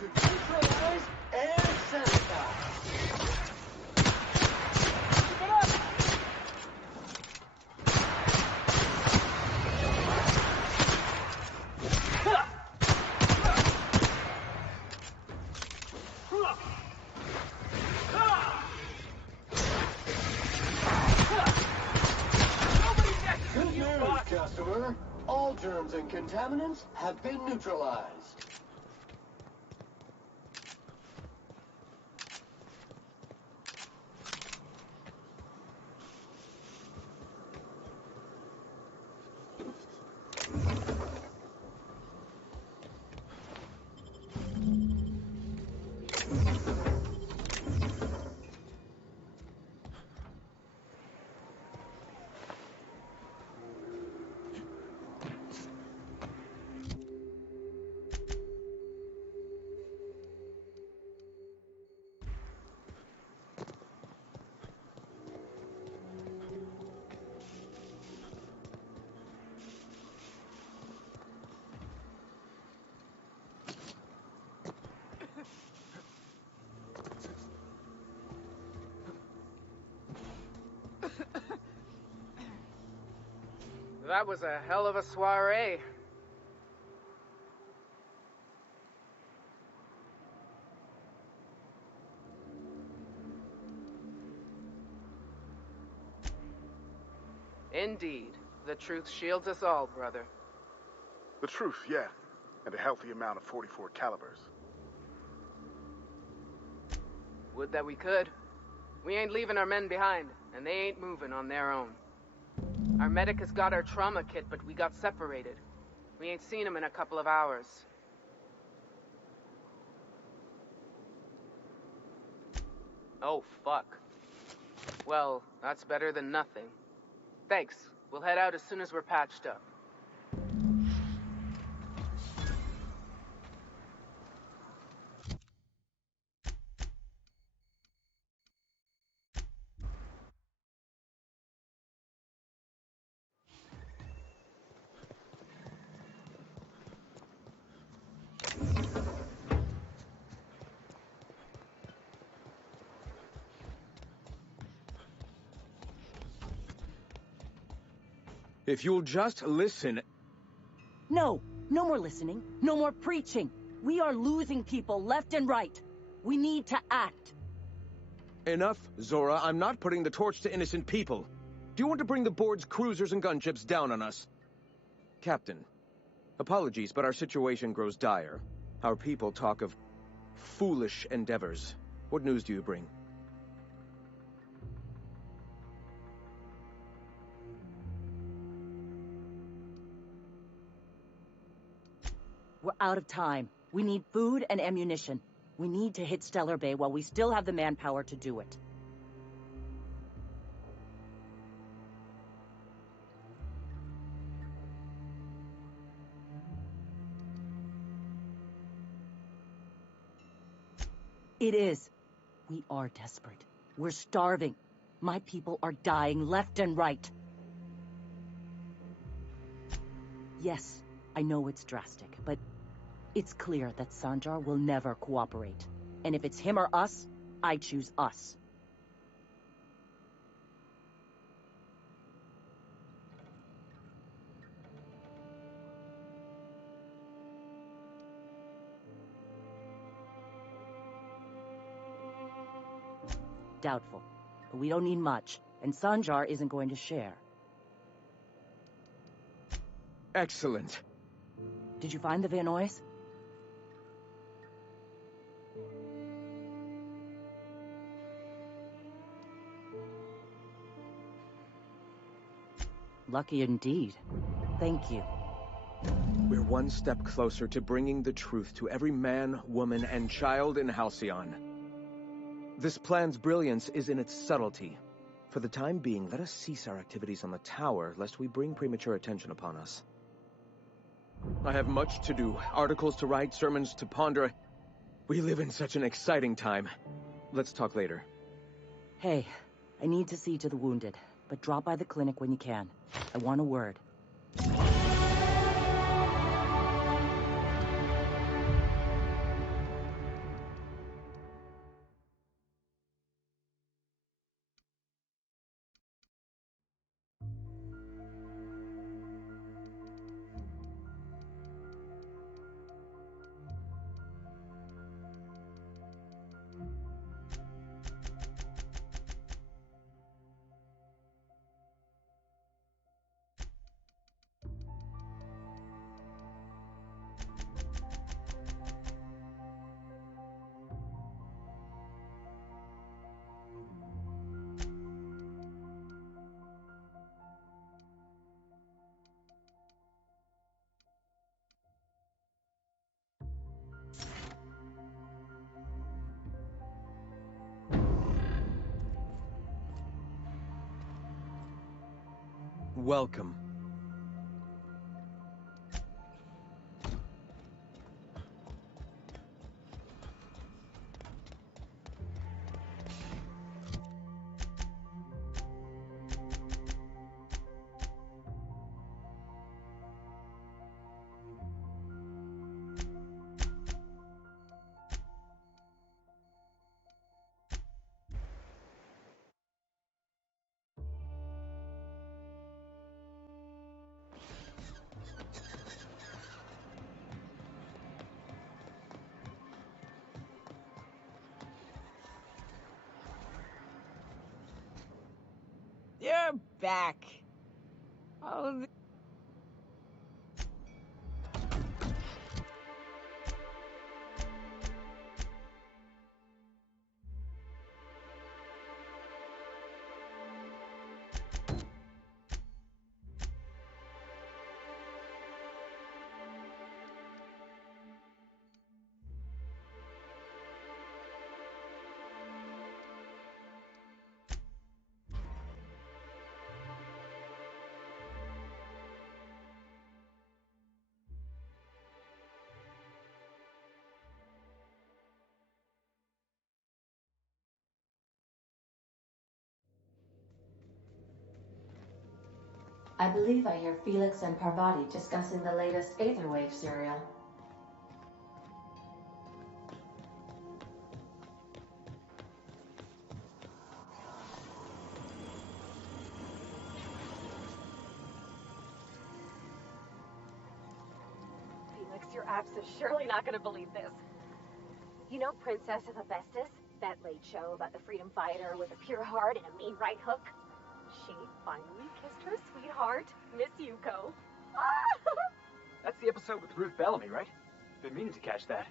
to neutralize and sanitize. Keep it up! Good news, customer. All germs and contaminants have been neutralized. That was a hell of a soiree. Indeed. The truth shields us all, brother. The truth, yeah. And a healthy amount of 44 calibers. Would that we could. We ain't leaving our men behind, and they ain't moving on their own. Our medic has got our trauma kit, but we got separated. We ain't seen him in a couple of hours. Oh, fuck. Well, that's better than nothing. Thanks. We'll head out as soon as we're patched up. If you'll just listen... No, no more listening, no more preaching. We are losing people left and right. We need to act. Enough, Zora. I'm not putting the torch to innocent people. Do you want to bring the board's cruisers and gunships down on us? Captain, apologies, but our situation grows dire. Our people talk of foolish endeavors. What news do you bring? We're out of time. We need food and ammunition. We need to hit Stellar Bay while we still have the manpower to do it. It is. We are desperate. We're starving. My people are dying left and right. Yes, I know it's drastic, but it's clear that Sanjar will never cooperate. And if it's him or us, I choose us. Doubtful. But we don't need much, and Sanjar isn't going to share. Excellent. Did you find the Vanoys? Lucky indeed. Thank you. We're one step closer to bringing the truth to every man, woman, and child in Halcyon. This plan's brilliance is in its subtlety. For the time being, let us cease our activities on the tower, lest we bring premature attention upon us. I have much to do. Articles to write, sermons to ponder. We live in such an exciting time. Let's talk later. Hey, I need to see to the wounded, but drop by the clinic when you can. I want a word. Welcome. You're back. Oh, I believe I hear Felix and Parvati discussing the latest Aetherwave serial. Felix, your abs is surely not going to believe this. You know Princess of Hephaestus? That late show about the freedom fighter with a pure heart and a mean right hook? She finally kissed her sweetheart, Miss Yuko. That's the episode with Ruth Bellamy, right? Been meaning to catch that.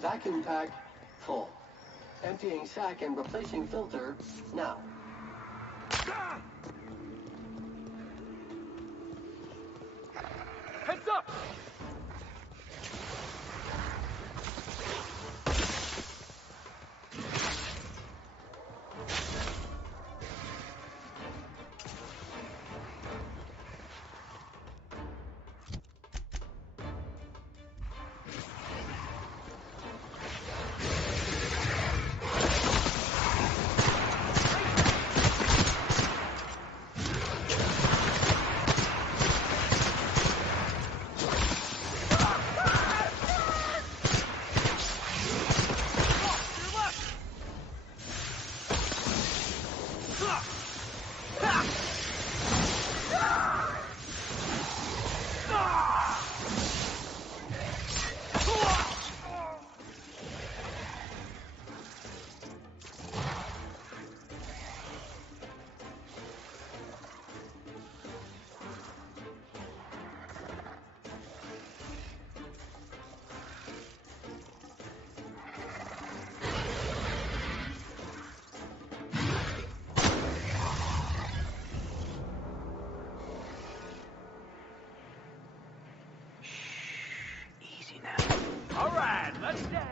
Vacuum pack full. Emptying sack and replacing filter now. Heads up! Alright, let's dance!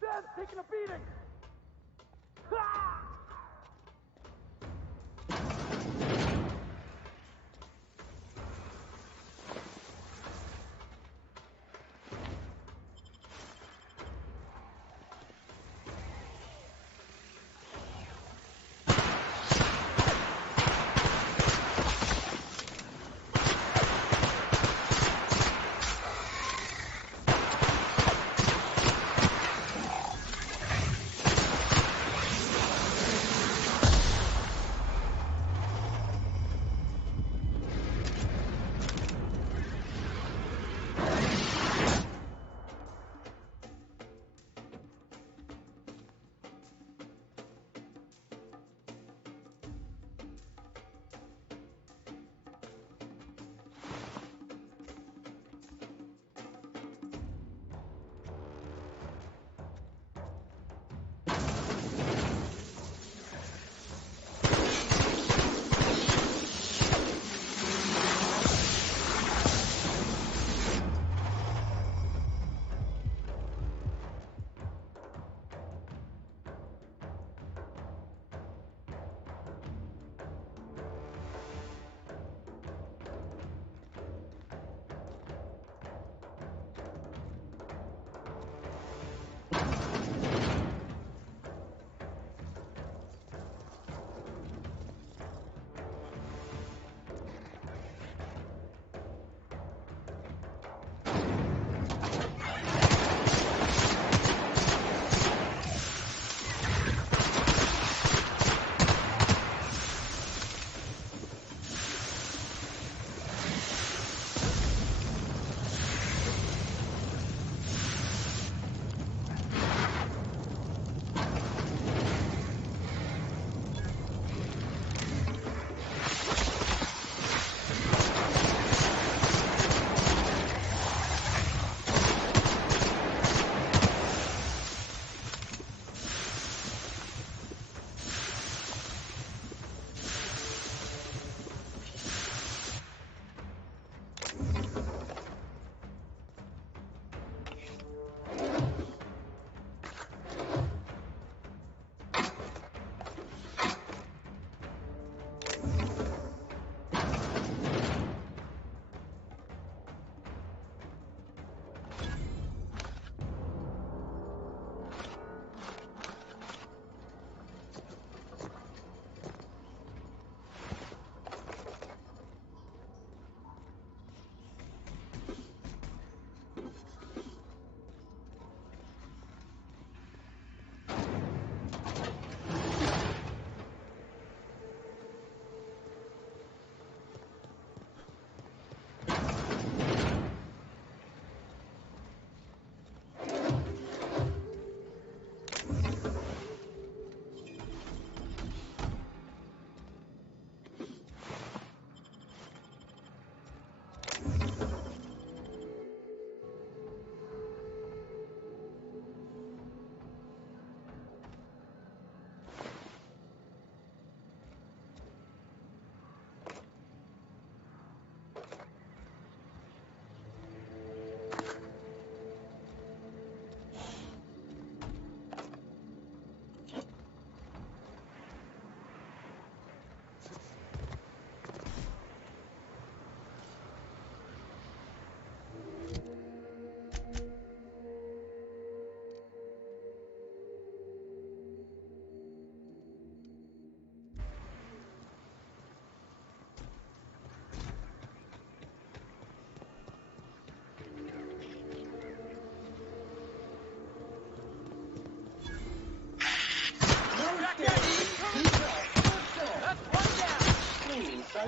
Sam's taking a beating!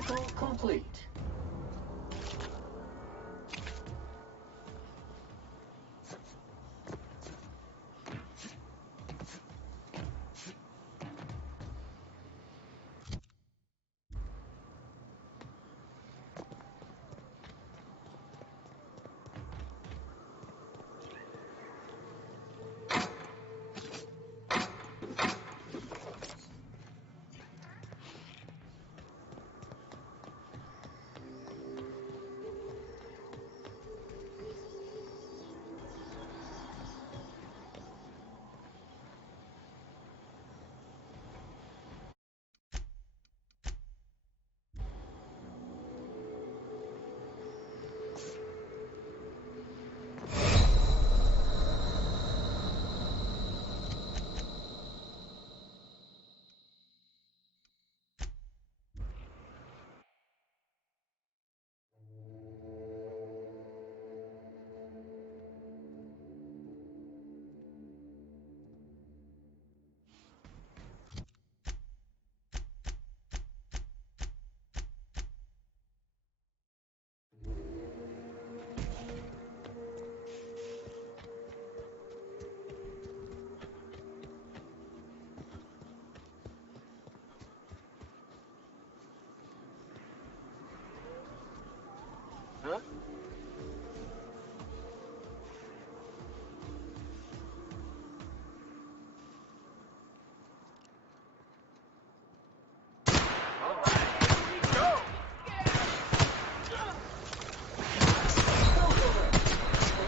Cycle complete. Huh?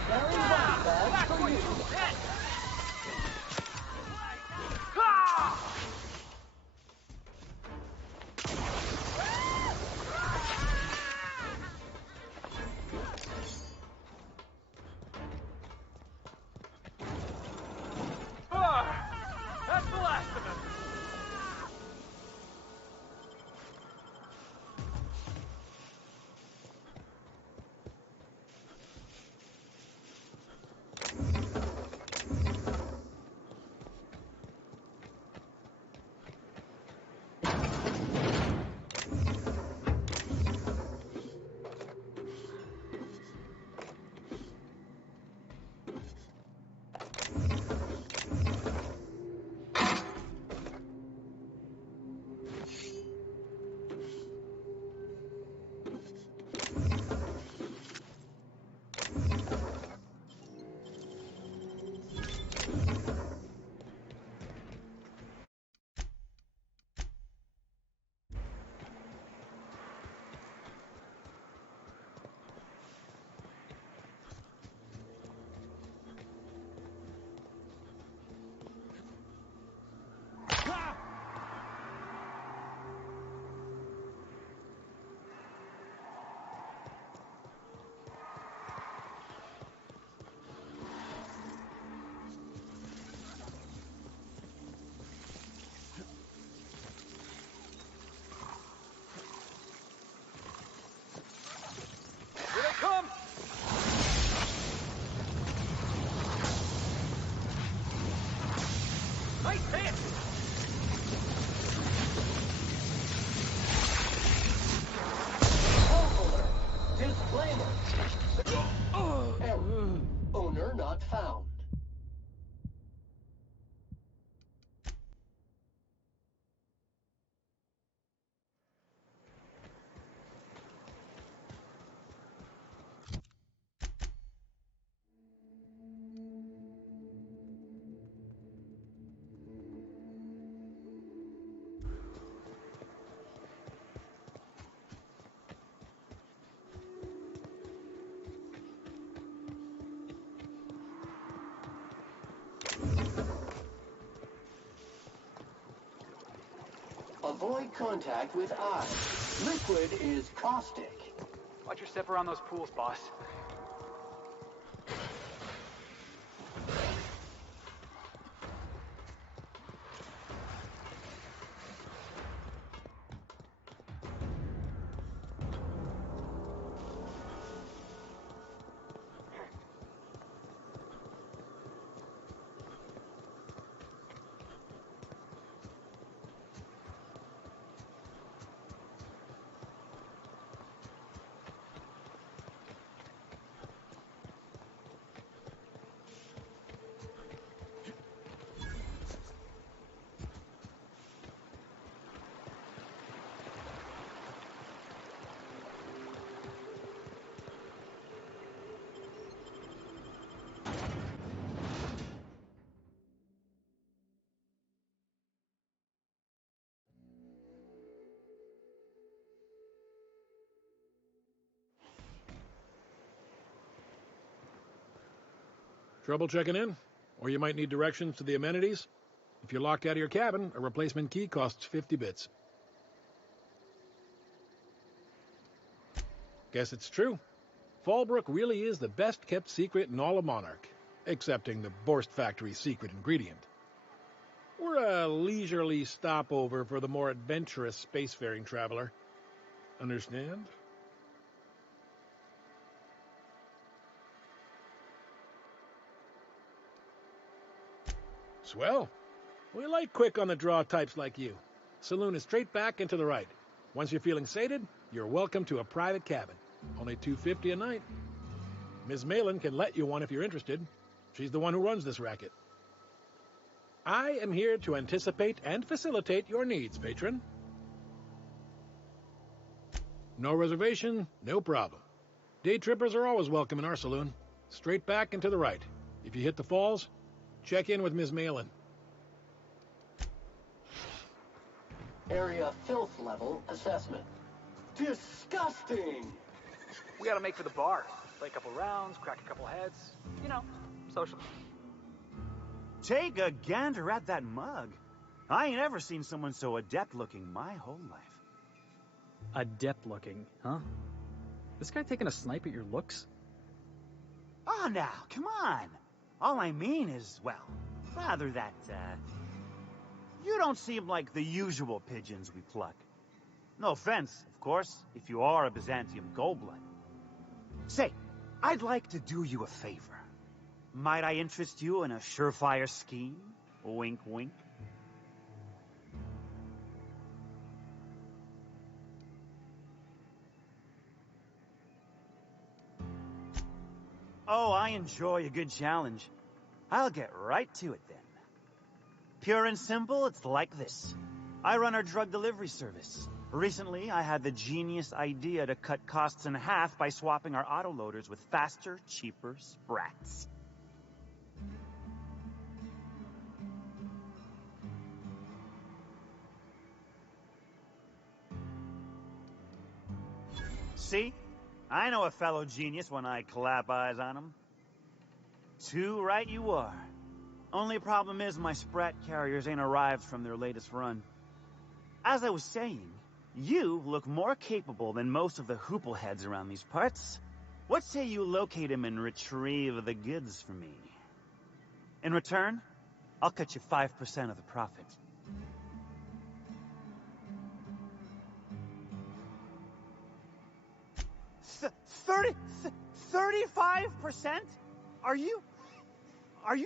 Very right badge for you. That's the last of them. Here they come! Nice hit! Controller. Disclaimer. Error. Owner not found. Avoid contact with eyes. Liquid is caustic. Watch your step around those pools, boss. Trouble checking in? Or you might need directions to the amenities? If you're locked out of your cabin, a replacement key costs 50 bits. Guess it's true. Fallbrook really is the best-kept secret in all of Monarch, excepting the Borst Factory's secret ingredient. We're a leisurely stopover for the more adventurous spacefaring traveler. Understand? Swell. We like quick-on-the-draw types like you. Saloon is straight back and to the right. Once you're feeling sated, you're welcome to a private cabin. Only $250 a night. Ms. Malin can let you one if you're interested. She's the one who runs this racket. I am here to anticipate and facilitate your needs, patron. No reservation, no problem. Day trippers are always welcome in our saloon. Straight back and to the right. If you hit the falls, check in with Ms. Malin. Area filth level assessment. Disgusting! We gotta make for the bar. Play a couple rounds, crack a couple heads. You know, social. Take a gander at that mug. I ain't ever seen someone so adept-looking my whole life. Adept-looking, huh? This guy taking a snipe at your looks? Oh, now, come on. All I mean is, well, rather that, you don't seem like the usual pigeons we pluck. No offense, of course, if you are a Byzantium Goldblood. Say, I'd like to do you a favor. Might I interest you in a surefire scheme? Wink, wink. Oh, I enjoy a good challenge. I'll get right to it then. Pure and simple, it's like this. I run our drug delivery service. Recently, I had the genius idea to cut costs in half by swapping our autoloaders with faster, cheaper sprats. See? I know a fellow genius when I clap eyes on him. Too right you are. Only problem is my sprat carriers ain't arrived from their latest run. As I was saying, you look more capable than most of the hoople heads around these parts. What say you locate him and retrieve the goods for me? In return, I'll cut you 5% of the profit. 35%? Are you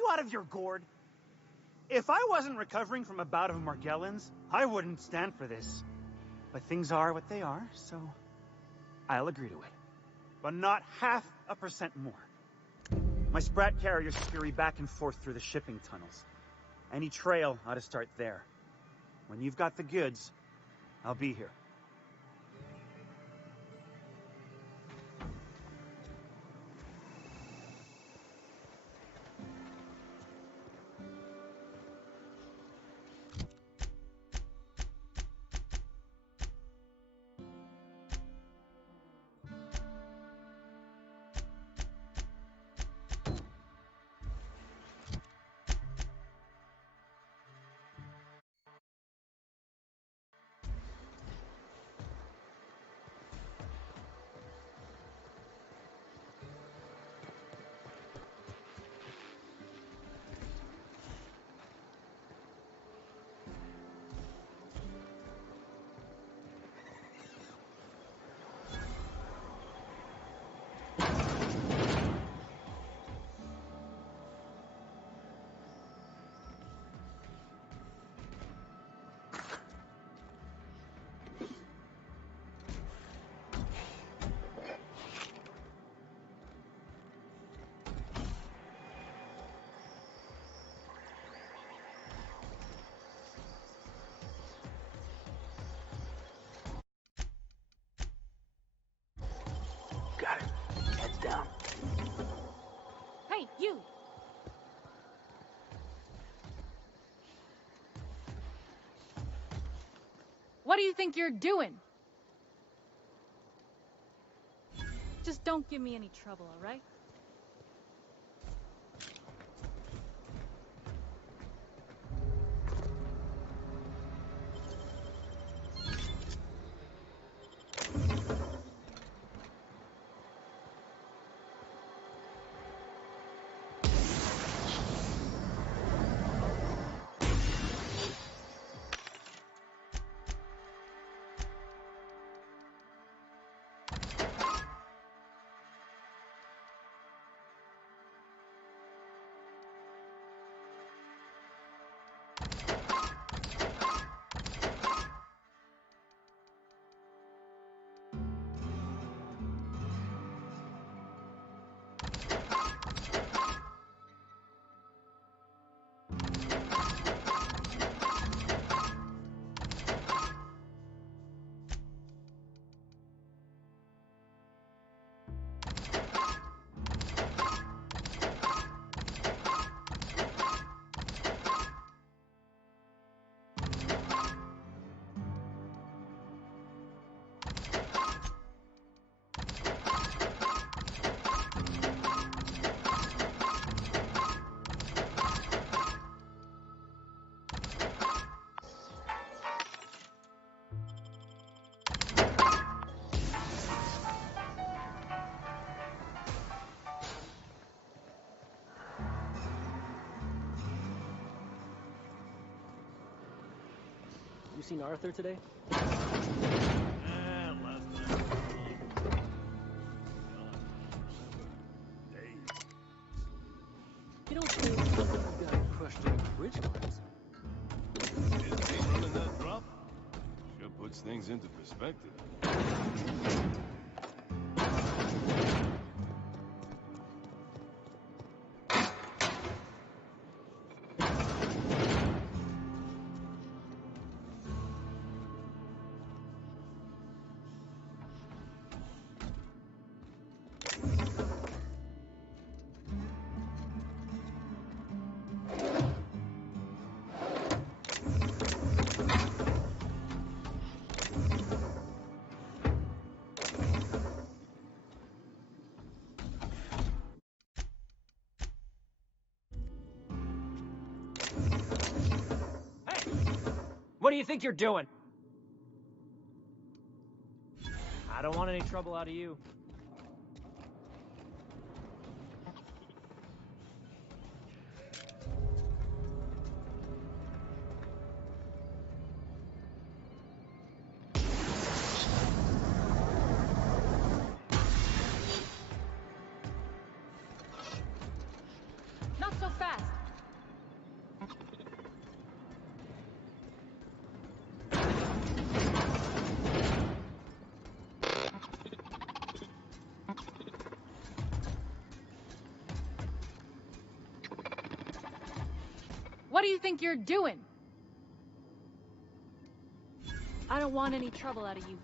out of your gourd? If I wasn't recovering from a bout of Morgellons, I wouldn't stand for this. But things are what they are, so I'll agree to it. But not 0.5% more. My sprat carriers scurry back and forth through the shipping tunnels. Any trail ought to start there. When you've got the goods, I'll be here. Got it. Heads down. Hey, you! What do you think you're doing? Just don't give me any trouble, all right? seen Arthur today? You don't think you got crushed in bridge cards? Is he running that drop? Sure puts things into perspective. What do you think you're doing? I don't want any trouble out of you. Not so fast. What do you think you're doing? I don't want any trouble out of you.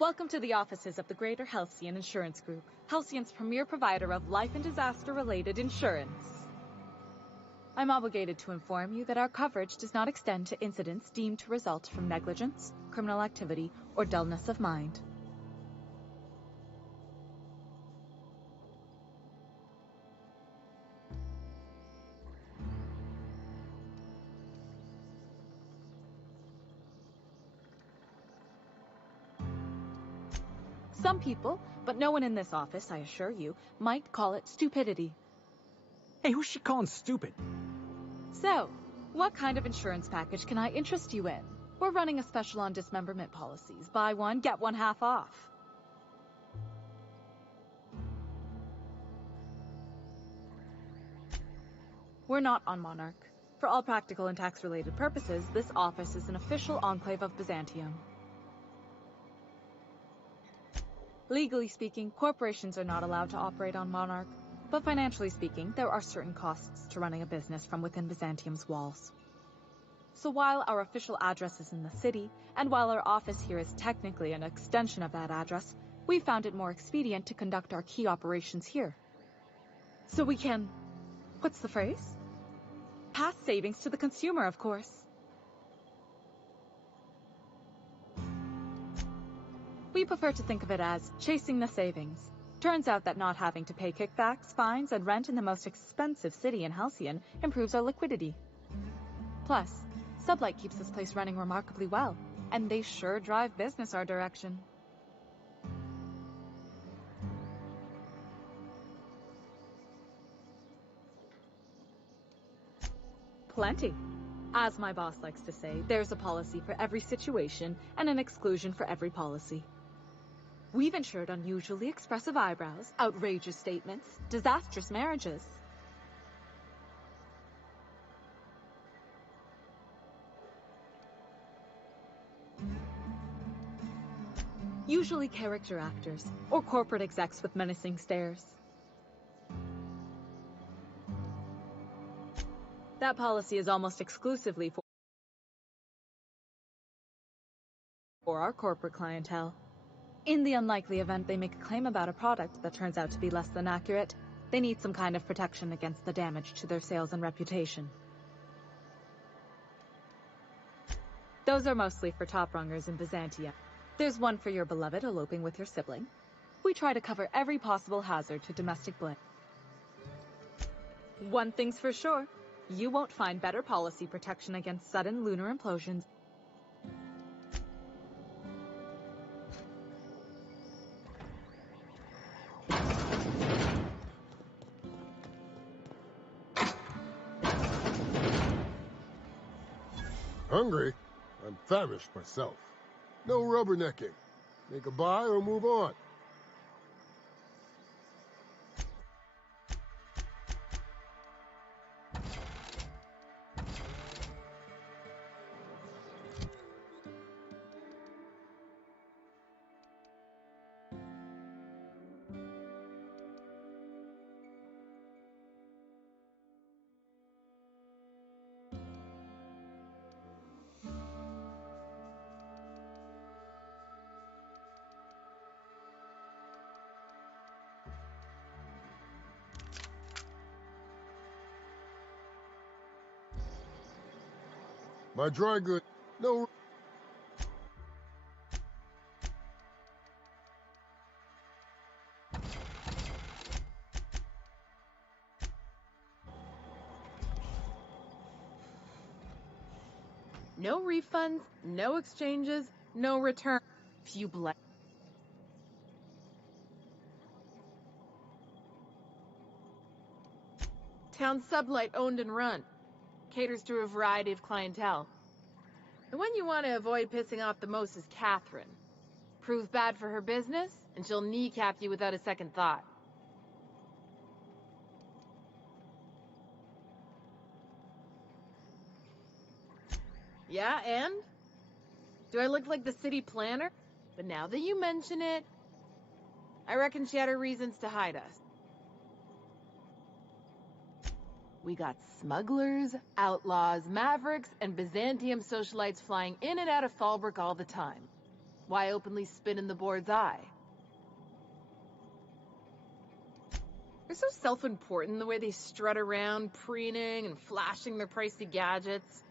Welcome to the offices of the Greater Halcyon Insurance Group, Halcyon's premier provider of life and disaster-related insurance. I'm obligated to inform you that our coverage does not extend to incidents deemed to result from negligence, criminal activity, or dullness of mind. Some people, but no one in this office, I assure you, might call it stupidity. Hey, who's she calling stupid? So, what kind of insurance package can I interest you in? We're running a special on dismemberment policies. Buy one, get one half off. We're not on Monarch. For all practical and tax-related purposes, this office is an official enclave of Byzantium. Legally speaking, corporations are not allowed to operate on Monarch, but financially speaking, there are certain costs to running a business from within Byzantium's walls. So while our official address is in the city, and while our office here is technically an extension of that address, we found it more expedient to conduct our key operations here. So we can... what's the phrase? Pass savings to the consumer, of course. We prefer to think of it as chasing the savings. Turns out that not having to pay kickbacks, fines, and rent in the most expensive city in Halcyon improves our liquidity. Plus, Sublight keeps this place running remarkably well, and they sure drive business our direction. Plenty. As my boss likes to say, there's a policy for every situation and an exclusion for every policy. We've insured unusually expressive eyebrows, outrageous statements, disastrous marriages. Usually character actors, or corporate execs with menacing stares. That policy is almost exclusively for our corporate clientele. In the unlikely event they make a claim about a product that turns out to be less than accurate, they need some kind of protection against the damage to their sales and reputation. Those are mostly for top-rungers in Byzantium. There's one for your beloved eloping with your sibling. We try to cover every possible hazard to domestic blame. One thing's for sure, you won't find better policy protection against sudden lunar implosions. Hungry? I'm famished myself. No rubbernecking. Make a buy or move on. My dry goods. No. No refunds, no exchanges, no return. Few black. Town sublight owned and run. Caters to a variety of clientele. The one you want to avoid pissing off the most is Catherine. Prove bad for her business, and she'll kneecap you without a second thought. Yeah, and? Do I look like the city planner? But now that you mention it, I reckon she had her reasons to hide us. We got smugglers, outlaws, mavericks, and Byzantium socialites flying in and out of Fallbrook all the time. Why openly spin in the board's eye? They're so self-important the way they strut around, preening and flashing their pricey gadgets.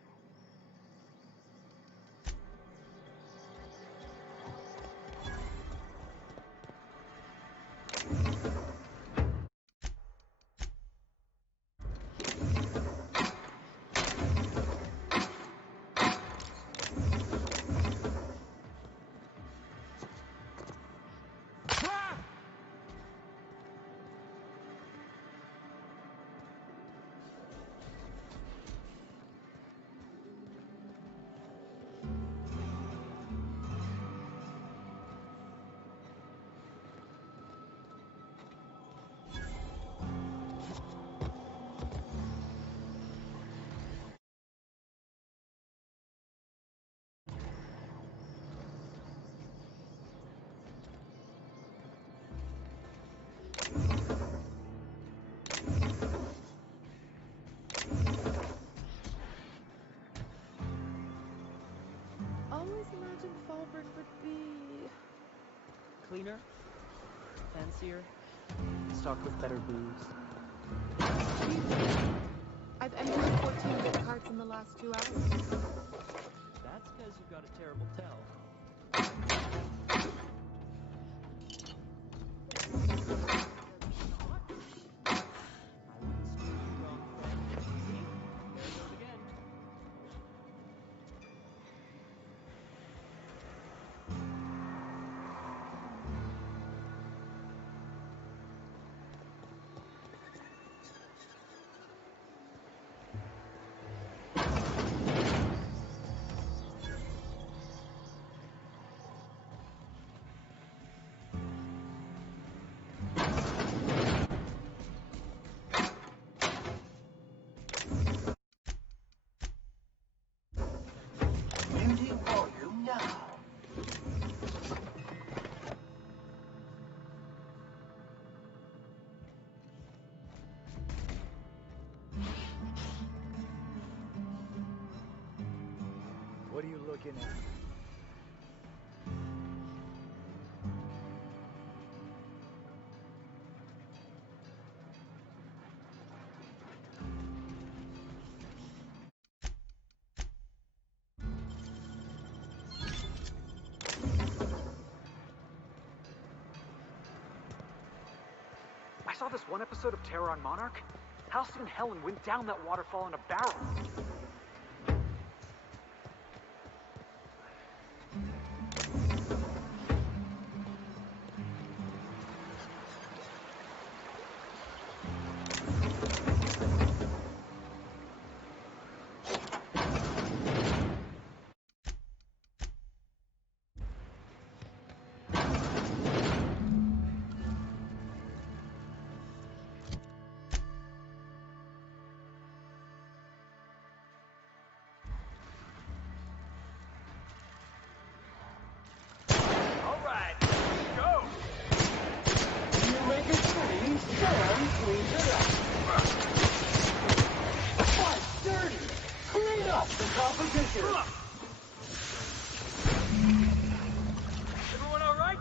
Always imagined Fallbrook would be cleaner, fancier, stocked with better booze. I've emptied 14 gift cards in the last 2 hours. That's because you've got a terrible tell. looking at? I saw this one episode of Terror on Monarch. Halcyon and Helen went down that waterfall in a barrel. Everyone all right?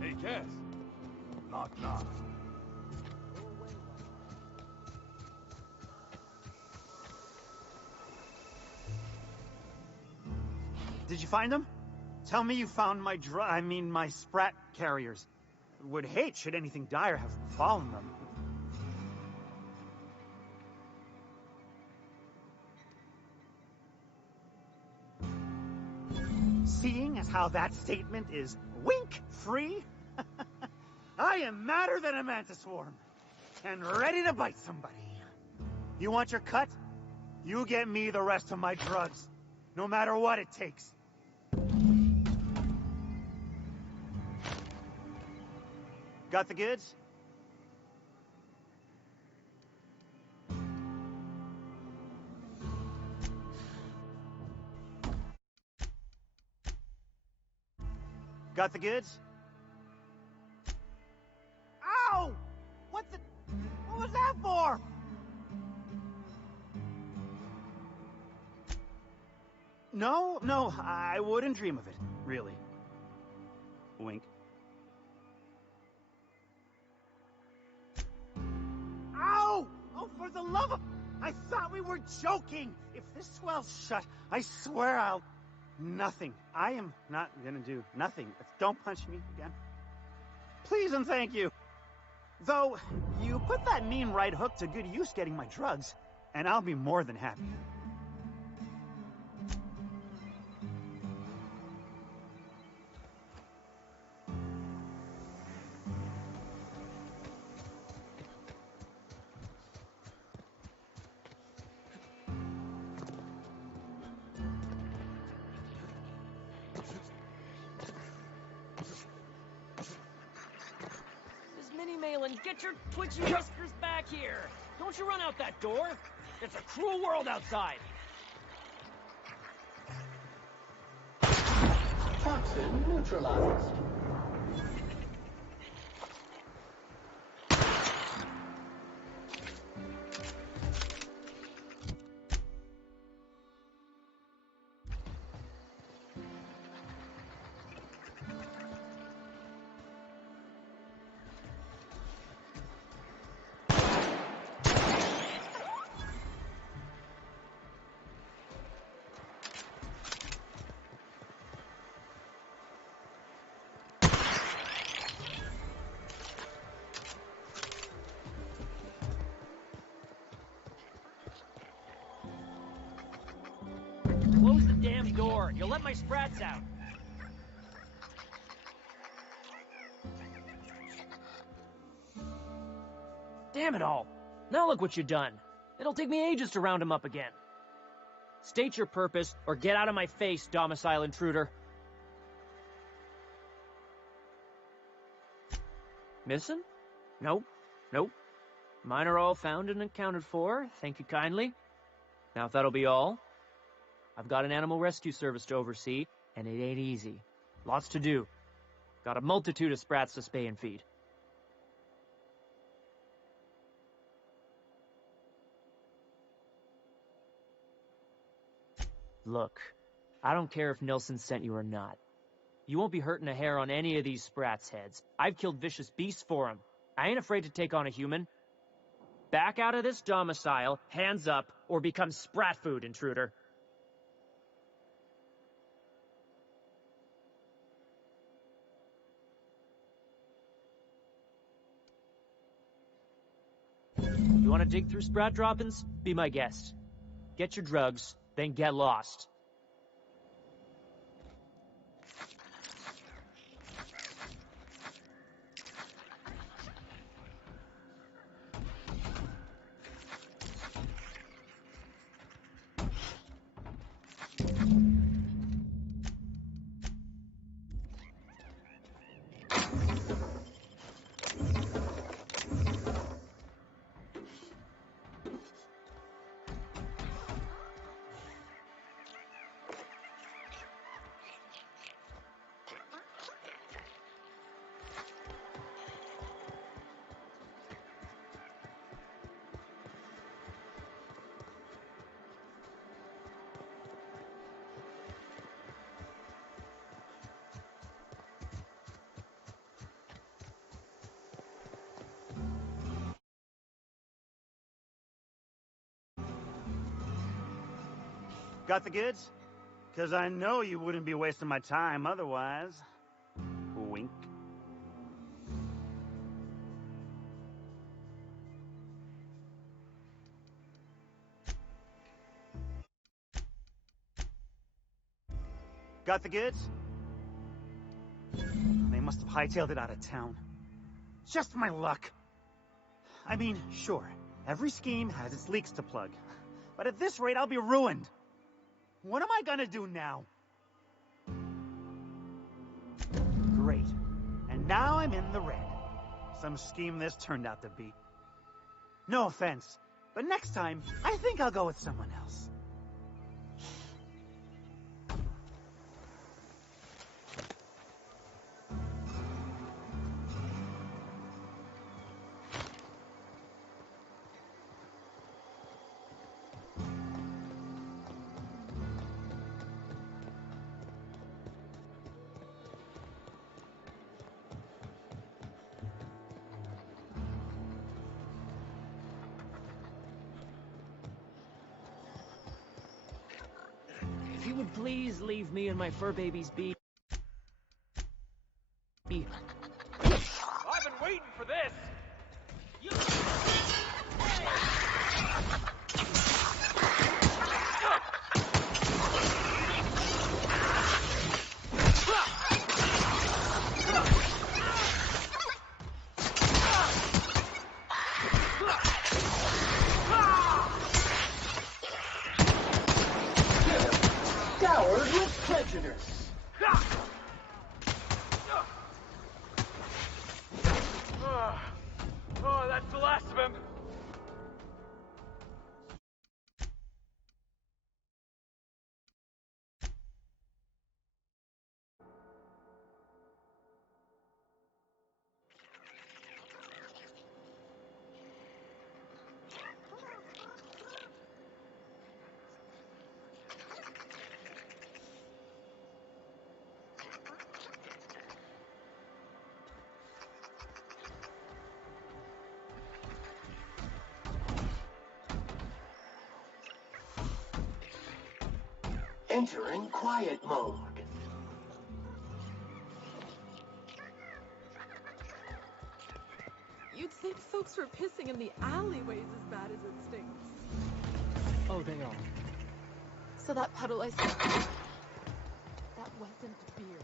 Hey, Cass. Knock, knock. Did you find them? Tell me you found my my sprat carriers. Would hate should anything dire have befallen them. Seeing as how that statement is wink-free, I am madder than a mantis swarm, and ready to bite somebody. You want your cut? You get me the rest of my drugs, no matter what it takes. Got the goods? Got the goods? Ow! What was that for? No, I wouldn't dream of it, really. Wink. Ow! Oh, for the love of... I thought we were joking! If this swell's shut, I swear I'll... Nothing. I am not gonna do nothing. Don't punch me again. Please and thank you. Though, you put that mean right hook to good use getting my drugs, and I'll be more than happy. Malin, get your twitchy whiskers back here! Don't you run out that door! It's a cruel world outside! Toxin neutralized. bloody door. You'll let my sprats out. Damn it all. Now look what you've done. It'll take me ages to round him up again. State your purpose, or get out of my face, domicile intruder. Missing? Nope. Nope. Mine are all found and accounted for, thank you kindly. Now if that'll be all, I've got an animal rescue service to oversee, and it ain't easy. Lots to do. Got a multitude of sprats to spay and feed. Look, I don't care if Nelson sent you or not. You won't be hurting a hair on any of these sprats' heads. I've killed vicious beasts for them. I ain't afraid to take on a human. Back out of this domicile, hands up, or become sprat food, intruder. You want to dig through sprat droppings? Be my guest. Get your drugs, then get lost. Got the goods? Because I know you wouldn't be wasting my time otherwise. Wink. Got the goods? They must have hightailed it out of town. Just my luck. I mean, sure, every scheme has its leaks to plug. But at this rate, I'll be ruined. What am I gonna do now? Great. And now I'm in the red. Some scheme this turned out to be. No offense, but next time, I think I'll go with someone else. If you would please leave me and my fur babies be. I've been waiting for this! Scoured with prejudice. Oh, that's the last of him. Entering quiet mode. You'd think folks were pissing in the alleyways as bad as it stinks. Oh, they are. So that puddle I saw, sweat and beard.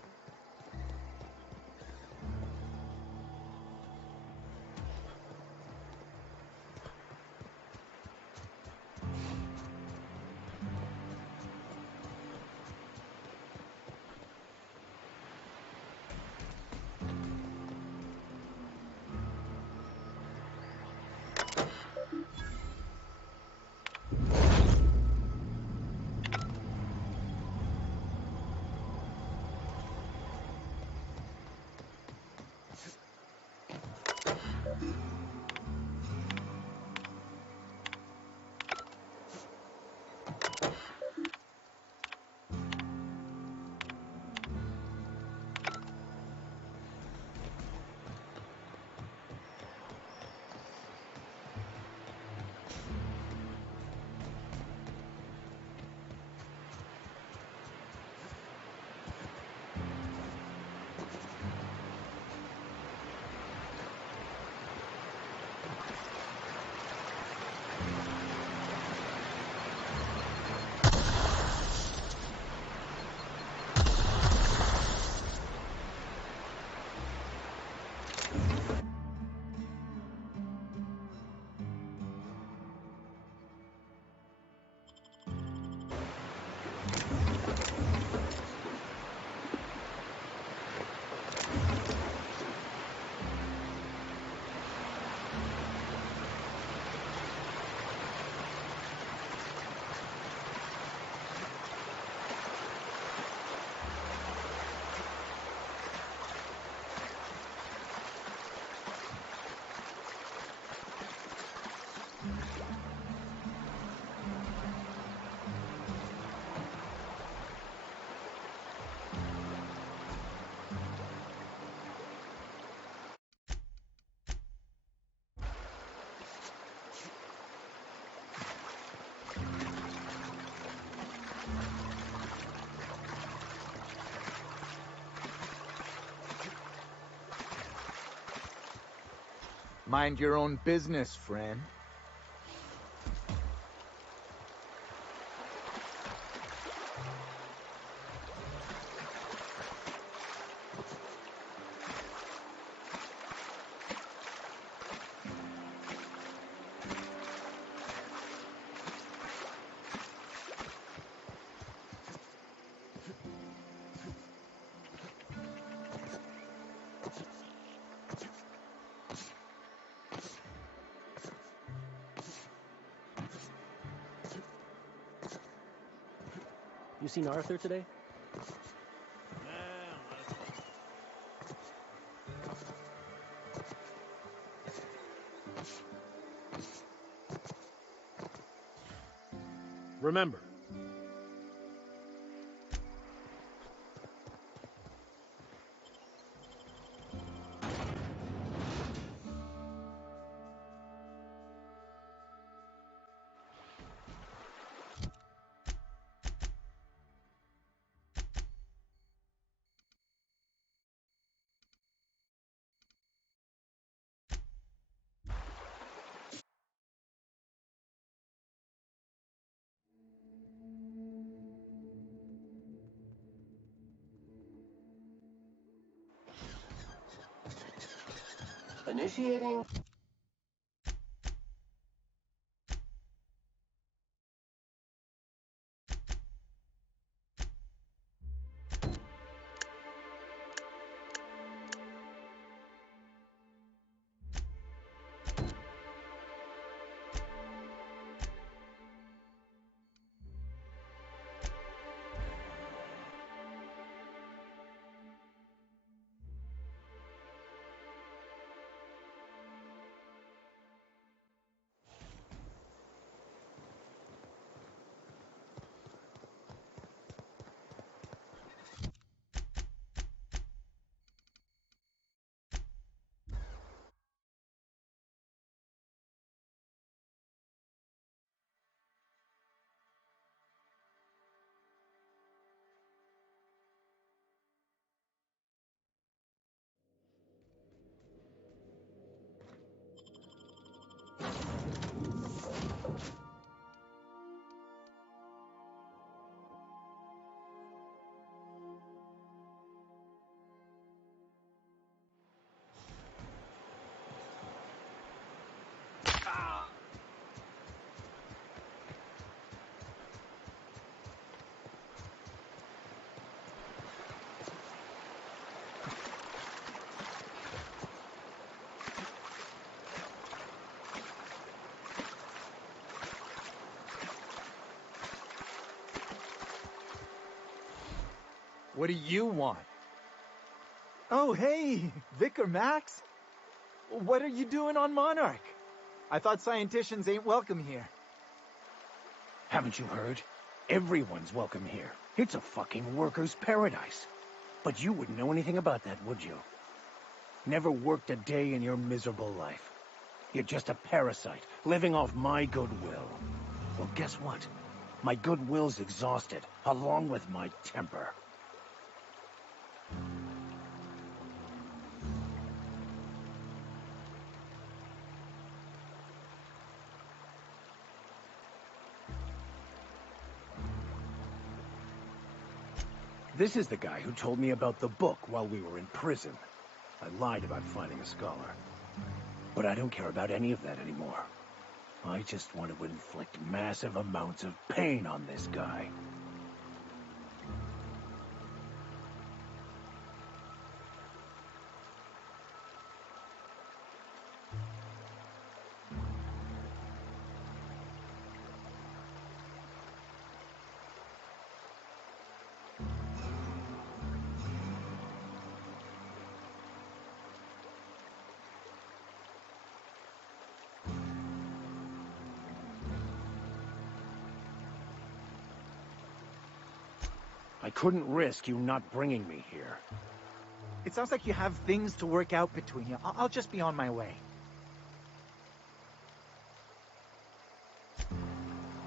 Mind your own business, friend. You seen Arthur today? Remember, Initiating. What do you want? Oh, hey, Vicar Max. What are you doing on Monarch? I thought scienticians ain't welcome here. Haven't you heard? Everyone's welcome here. It's a fucking worker's paradise. But you wouldn't know anything about that, would you? Never worked a day in your miserable life. You're just a parasite, living off my goodwill. Well, guess what? My goodwill's exhausted, along with my temper. This is the guy who told me about the book while we were in prison. I lied about finding a scholar. But I don't care about any of that anymore. I just want to inflict massive amounts of pain on this guy. I couldn't risk you not bringing me here. It sounds like you have things to work out between you. I'll just be on my way.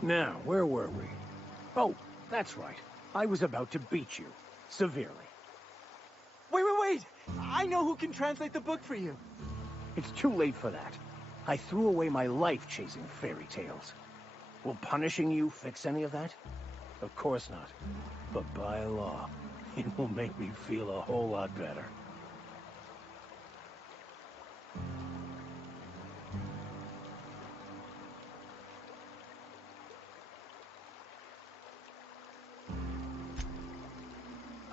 Now, where were we? Oh, that's right. I was about to beat you. Severely. Wait! I know who can translate the book for you. It's too late for that. I threw away my life chasing fairy tales. Will punishing you fix any of that? Of course not. But by law, it will make me feel a whole lot better.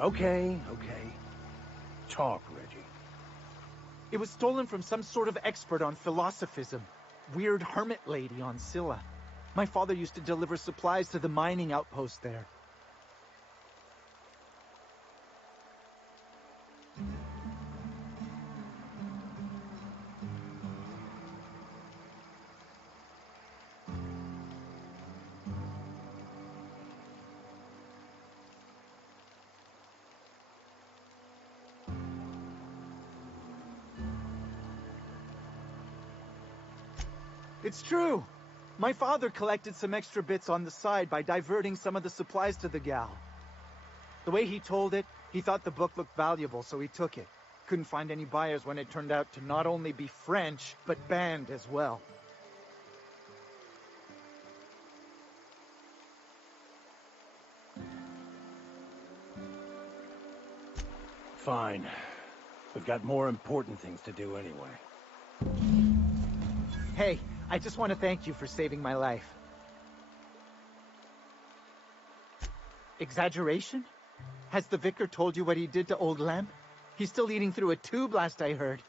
Okay. Talk, Reggie. It was stolen from some sort of expert on philosophism. Weird hermit lady on Scylla. My father used to deliver supplies to the mining outpost there. It's true. My father collected some extra bits on the side by diverting some of the supplies to the gal. The way he told it, he thought the book looked valuable, so he took it. Couldn't find any buyers when it turned out to not only be French, but banned as well. Fine. We've got more important things to do anyway. Hey, I just want to thank you for saving my life. Exaggeration? Has the vicar told you what he did to old Lem? He's still eating through a tube last I heard.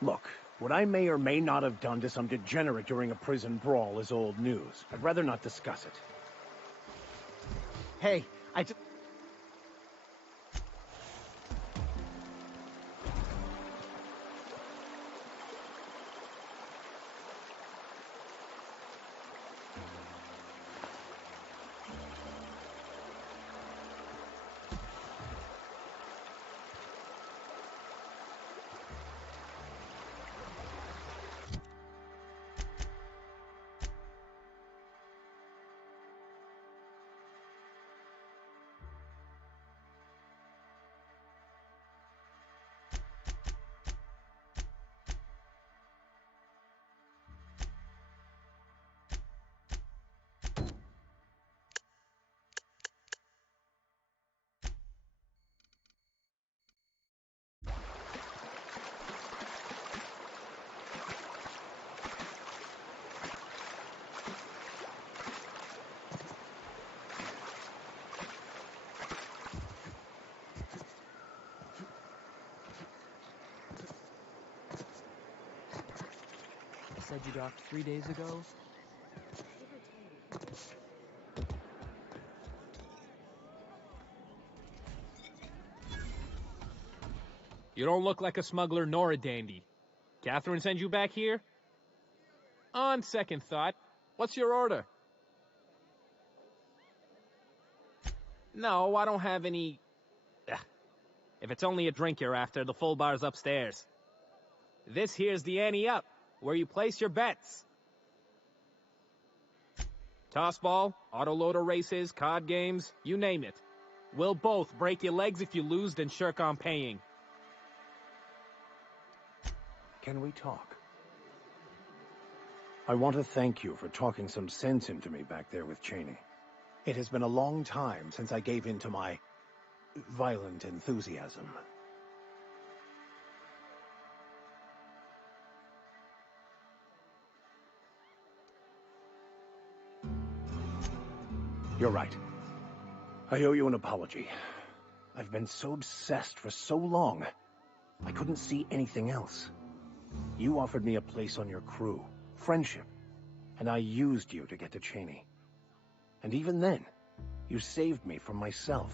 Look, what I may or may not have done to some degenerate during a prison brawl is old news. I'd rather not discuss it. Hey, I just... Said you docked 3 days ago? You don't look like a smuggler nor a dandy. Catherine send you back here? On second thought, what's your order? No, I don't have any... Ugh. If it's only a drink you're after, the full bar's upstairs. This here's the ante up, where you place your bets. Tossball, autoloader races, card games, you name it. We'll both break your legs if you lose, then shirk on paying. Can we talk? I want to thank you for talking some sense into me back there with Cheney. It has been a long time since I gave in to my violent enthusiasm. You're right. I owe you an apology. I've been so obsessed for so long, I couldn't see anything else. You offered me a place on your crew, friendship, and I used you to get to Cheney. And even then, you saved me from myself.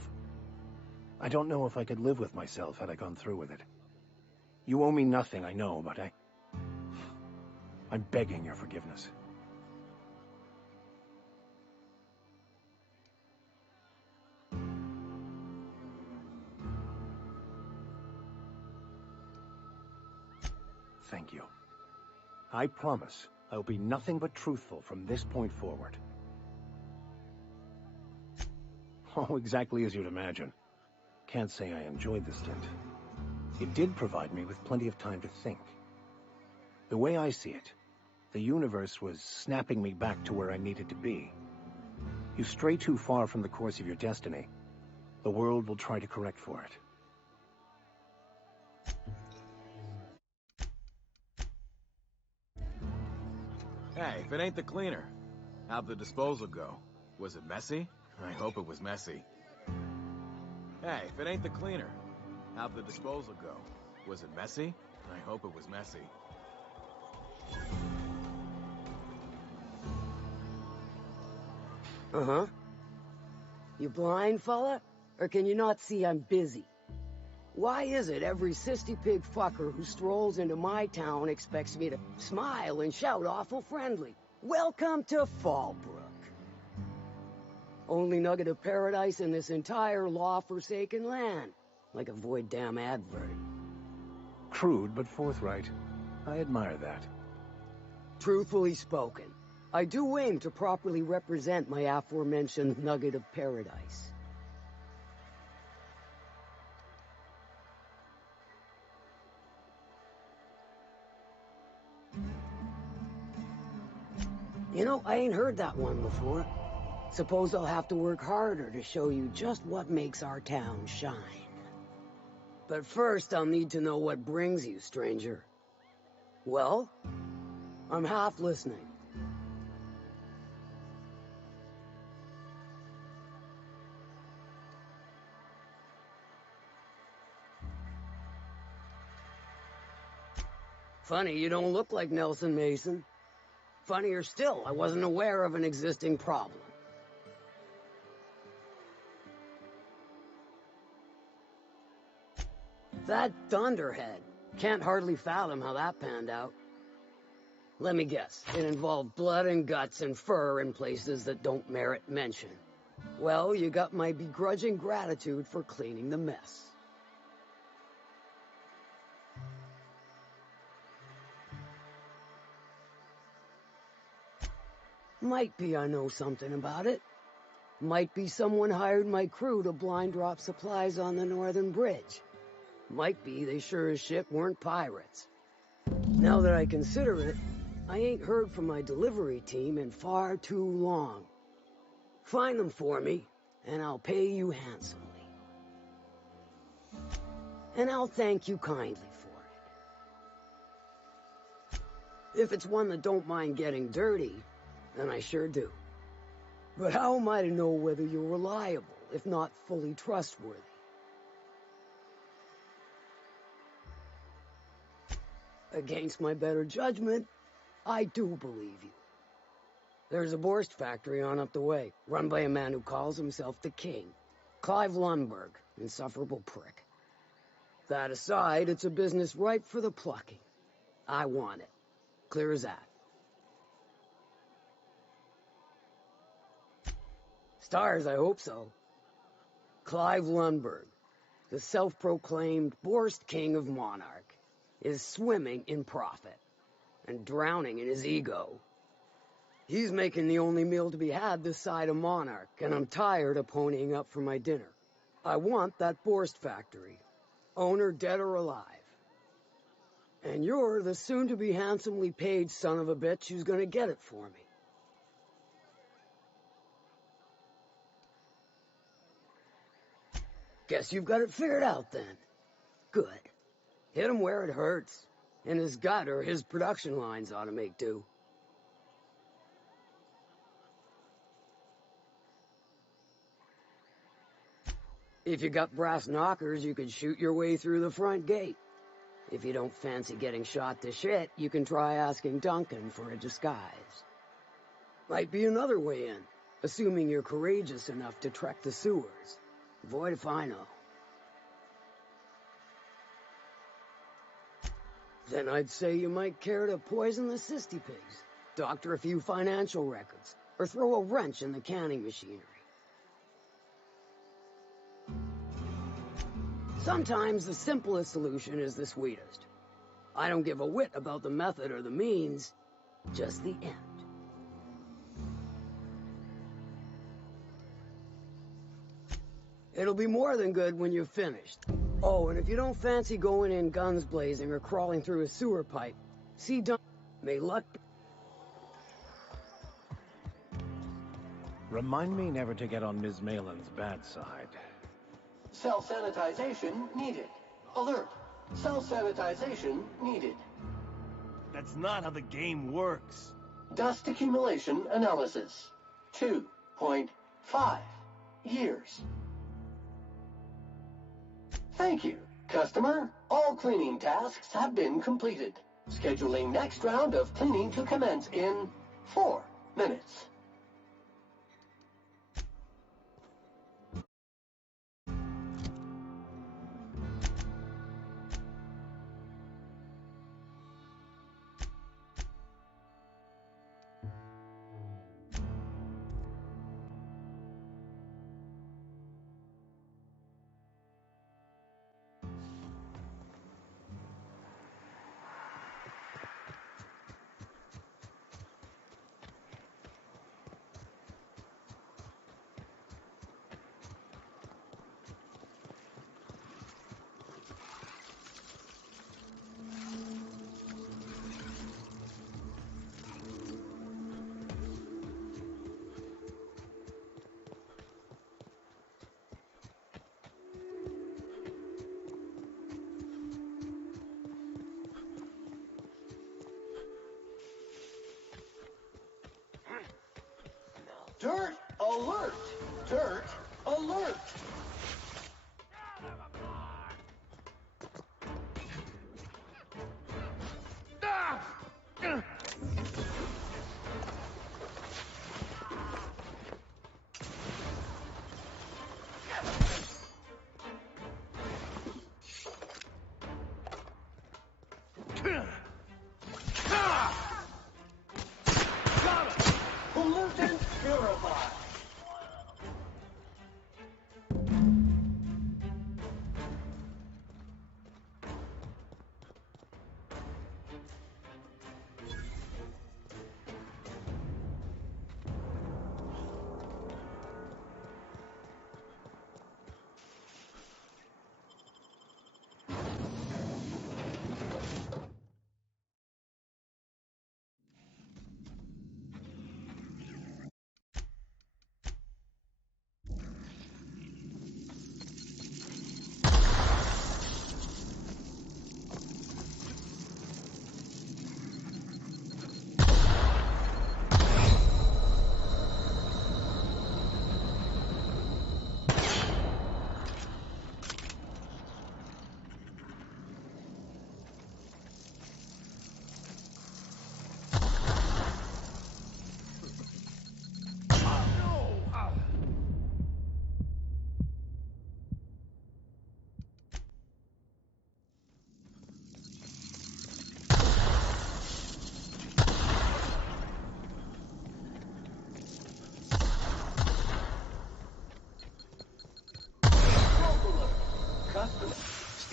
I don't know if I could live with myself had I gone through with it. You owe me nothing, I know, but I'm begging your forgiveness. Thank you. I promise I'll be nothing but truthful from this point forward. Oh, exactly as you'd imagine. Can't say I enjoyed the stint. It did provide me with plenty of time to think. The way I see it, the universe was snapping me back to where I needed to be. You stray too far from the course of your destiny, the world will try to correct for it. Hey, if it ain't the cleaner, how'd the disposal go? Was it messy? I hope it was messy. Hey, if it ain't the cleaner, how'd the disposal go? Was it messy? I hope it was messy. Uh-huh. You blind, fella? Or can you not see I'm busy? Why is it every sissy pig fucker who strolls into my town expects me to smile and shout awful friendly? Welcome to Fallbrook. Only nugget of paradise in this entire law-forsaken land. Like a void damn advert. Crude but forthright. I admire that. Truthfully spoken, I do aim to properly represent my aforementioned nugget of paradise. You know, I ain't heard that one before. Suppose I'll have to work harder to show you just what makes our town shine. But first, I'll need to know what brings you, stranger. Well, I'm half listening. Funny, you don't look like Nelson Mason. Funnier still, I wasn't aware of an existing problem. That Thunderhead. Can't hardly fathom how that panned out. Let me guess, it involved blood and guts and fur in places that don't merit mention. Well, you got my begrudging gratitude for cleaning the mess. Might be I know something about it. Might be someone hired my crew to blind drop supplies on the Northern Bridge. Might be they sure as shit weren't pirates. Now that I consider it, I ain't heard from my delivery team in far too long. Find them for me, and I'll pay you handsomely. And I'll thank you kindly for it. If it's one that don't mind getting dirty, then I sure do. But how am I to know whether you're reliable, if not fully trustworthy? Against my better judgment, I do believe you. There's a Borst factory on up the way, run by a man who calls himself the King. Clive Lundberg, insufferable prick. That aside, it's a business ripe for the plucking. I want it. Clear as that. Stars, I hope so. Clive Lundberg, the self-proclaimed Borst King of Monarch, is swimming in profit and drowning in his ego. He's making the only meal to be had this side of Monarch, and I'm tired of ponying up for my dinner. I want that Borst factory, owner dead or alive. And you're the soon-to-be handsomely paid son of a bitch who's gonna get it for me. Guess you've got it figured out then. Good. Hit him where it hurts. And his gut or his production lines ought to make do. If you got brass knockers, you can shoot your way through the front gate. If you don't fancy getting shot to shit, you can try asking Duncan for a disguise. Might be another way in, assuming you're courageous enough to trek the sewers. Void if I know. Then I'd say you might care to poison the cysty pigs, doctor a few financial records, or throw a wrench in the canning machinery. Sometimes the simplest solution is the sweetest. I don't give a whit about the method or the means, just the end. It'll be more than good when you've finished. Oh, and if you don't fancy going in guns blazing or crawling through a sewer pipe, see Duncan. May luck... Remind me never to get on Ms. Malin's bad side. Self-sanitization needed. Alert. Self-sanitization needed. That's not how the game works. Dust accumulation analysis. 2.5 years. Thank you, customer. All cleaning tasks have been completed. Scheduling next round of cleaning to commence in 4 minutes. Dirt alert! Dirt alert! Pollutant purified.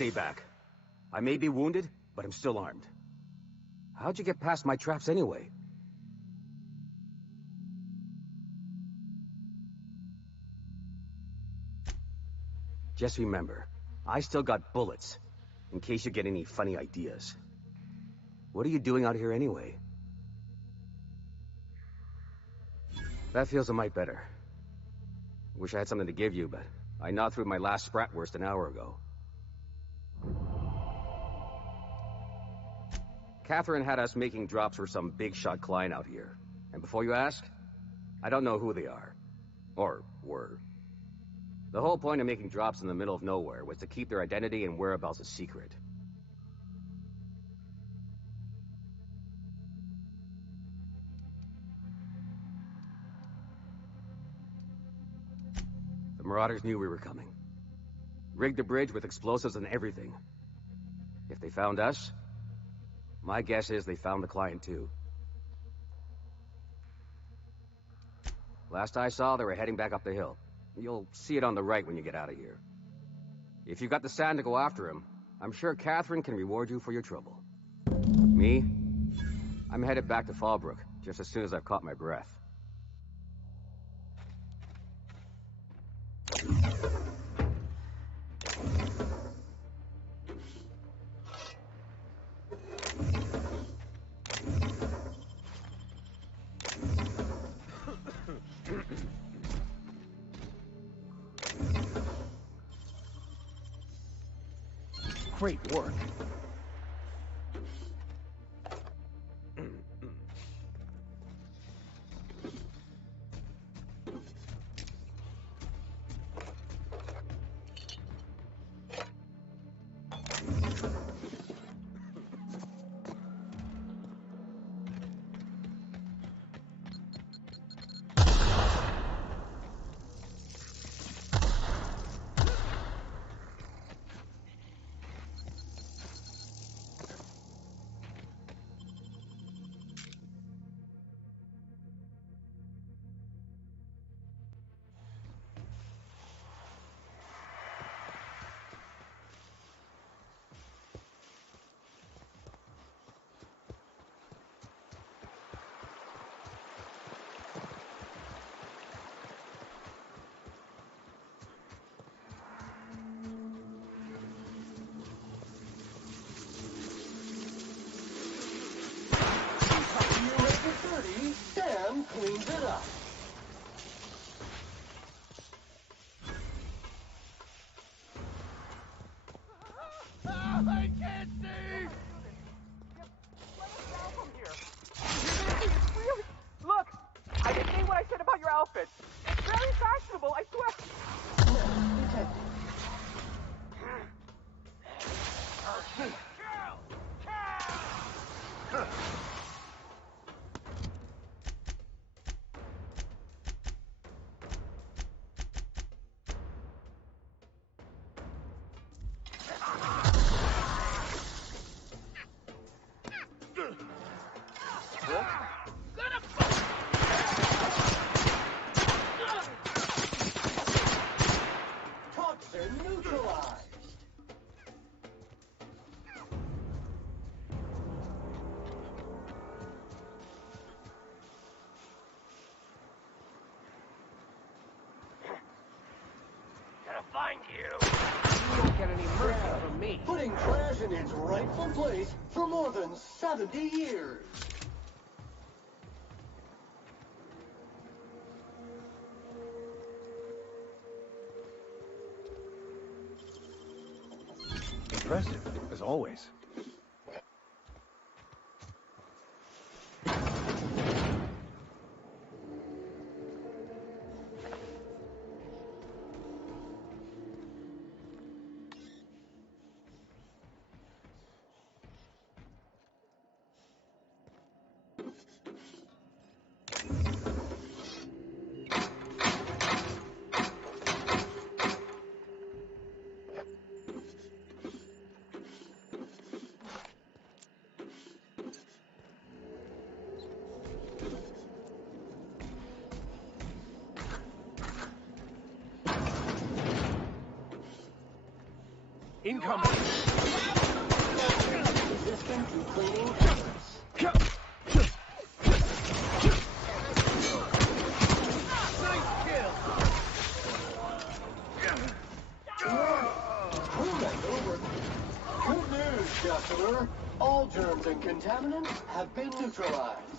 stay back. I may be wounded, but I'm still armed. How'd you get past my traps anyway? Just remember, I still got bullets, in case you get any funny ideas. What are you doing out here anyway? That feels a mite better. Wish I had something to give you, but I gnawed through my last Spratwurst an hour ago. Catherine had us making drops for some big-shot client out here. And before you ask, I don't know who they are. Or were. The whole point of making drops in the middle of nowhere was to keep their identity and whereabouts a secret. The Marauders knew we were coming. Rigged the bridge with explosives and everything. If they found us, my guess is they found the client too. Last I saw, they were heading back up the hill. You'll see it on the right when you get out of here. If you've got the sand to go after him, I'm sure Catherine can reward you for your trouble. Me? I'm headed back to Fallbrook, just as soon as I've caught my breath. Great work. Sam cleans it up. I can't see! Look! I didn't mean what I said about your outfit. It's very fashionable, I swear. Toxin neutralized. Gonna find you. You won't get any mercy from me. Putting trash in its rightful place for more than 70 years. Impressive, as always. Incoming! Resistant to cleaning efforts. Good news, customer. All germs and contaminants have been neutralized.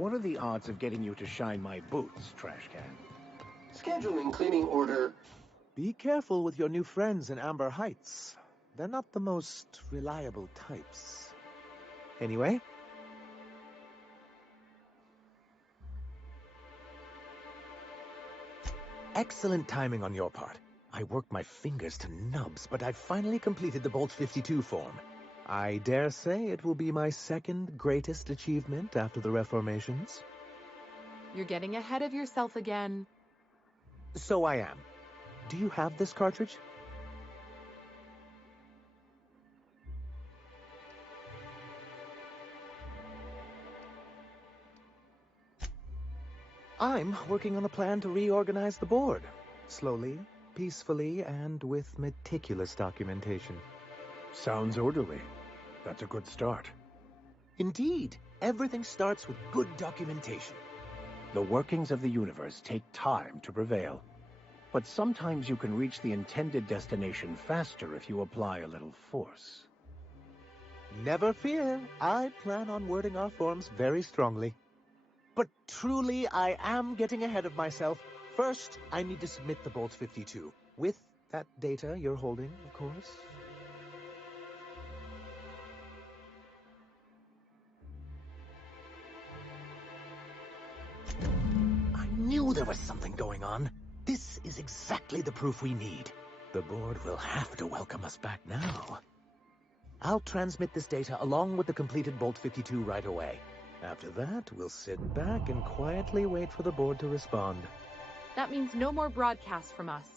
What are the odds of getting you to shine my boots, trash can? Scheduling cleaning order. Be careful with your new friends in Amber Heights. They're not the most reliable types. Anyway? Excellent timing on your part. I worked my fingers to nubs, but I finally completed the Bolt 52 form. I dare say it will be my second greatest achievement after the Reformations. You're getting ahead of yourself again. So I am. Do you have this cartridge? I'm working on a plan to reorganize the board. Slowly, peacefully, and with meticulous documentation. Sounds orderly. That's a good start. Indeed, everything starts with good documentation. The workings of the universe take time to prevail. But sometimes you can reach the intended destination faster if you apply a little force. Never fear, I plan on wording our forms very strongly. But truly, I am getting ahead of myself. First, I need to submit the Bolt 52. With that data you're holding, of course. I knew there was something going on. This is exactly the proof we need. The board will have to welcome us back now. I'll transmit this data along with the completed Bolt 52 right away. After that, we'll sit back and quietly wait for the board to respond. That means no more broadcasts from us.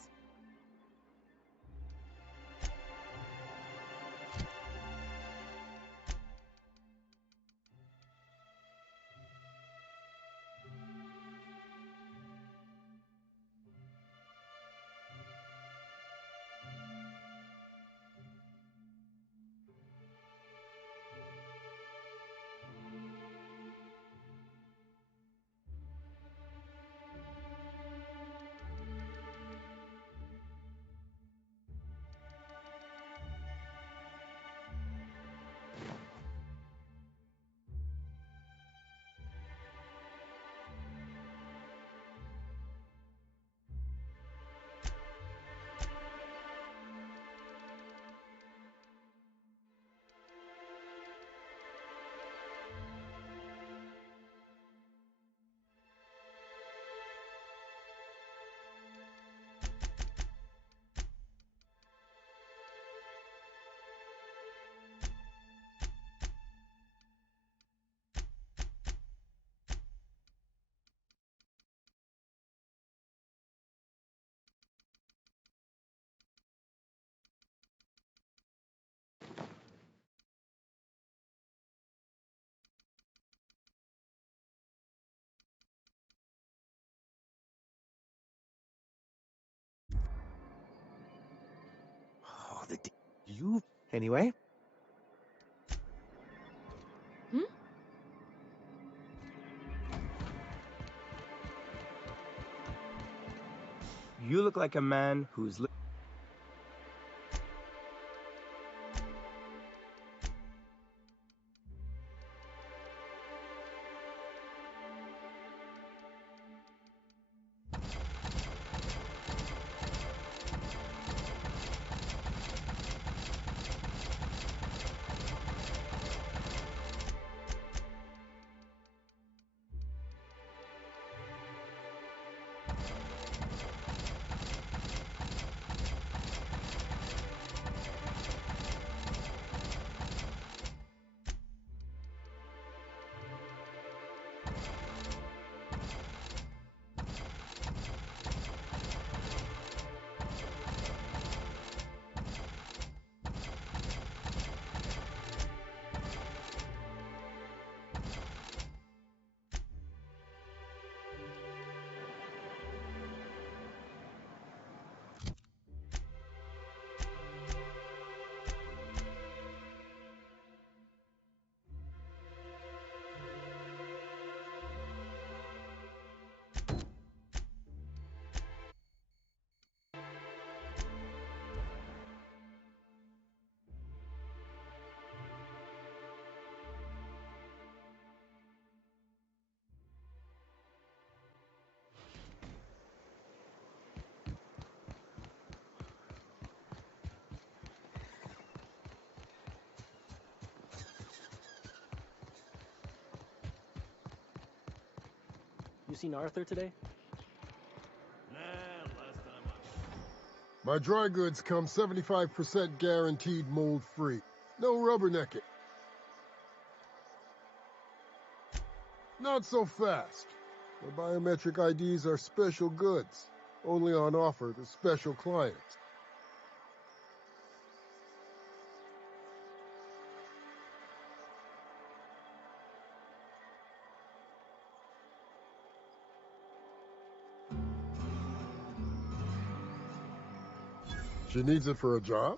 Oh, you... Anyway? You look like a man who's... You seen Arthur today? Nah, last time I... My dry goods come 75% guaranteed mold-free. No rubbernecking. Not so fast. The biometric IDs are special goods, only on offer to special clients. She needs it for a job?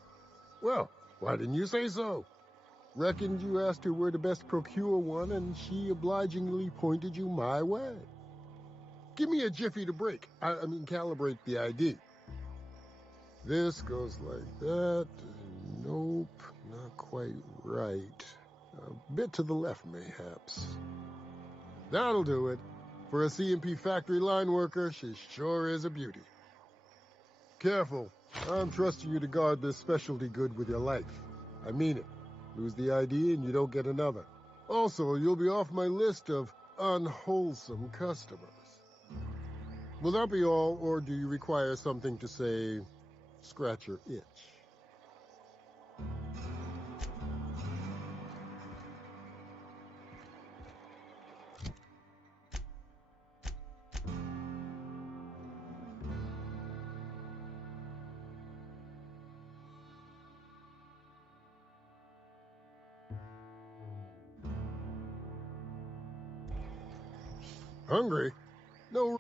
Well, why didn't you say so? Reckoned you asked her where to best procure one, and she obligingly pointed you my way. Give me a jiffy to break. I mean, calibrate the ID. This goes like that. Nope, not quite right. A bit to the left, mayhaps. That'll do it. For a C&P factory line worker, she sure is a beauty. Careful. I'm trusting you to guard this specialty good with your life. I mean it. Lose the ID and you don't get another. Also, you'll be off my list of unwholesome customers. Will that be all, or do you require something to say, scratch your itch? Hungry? No.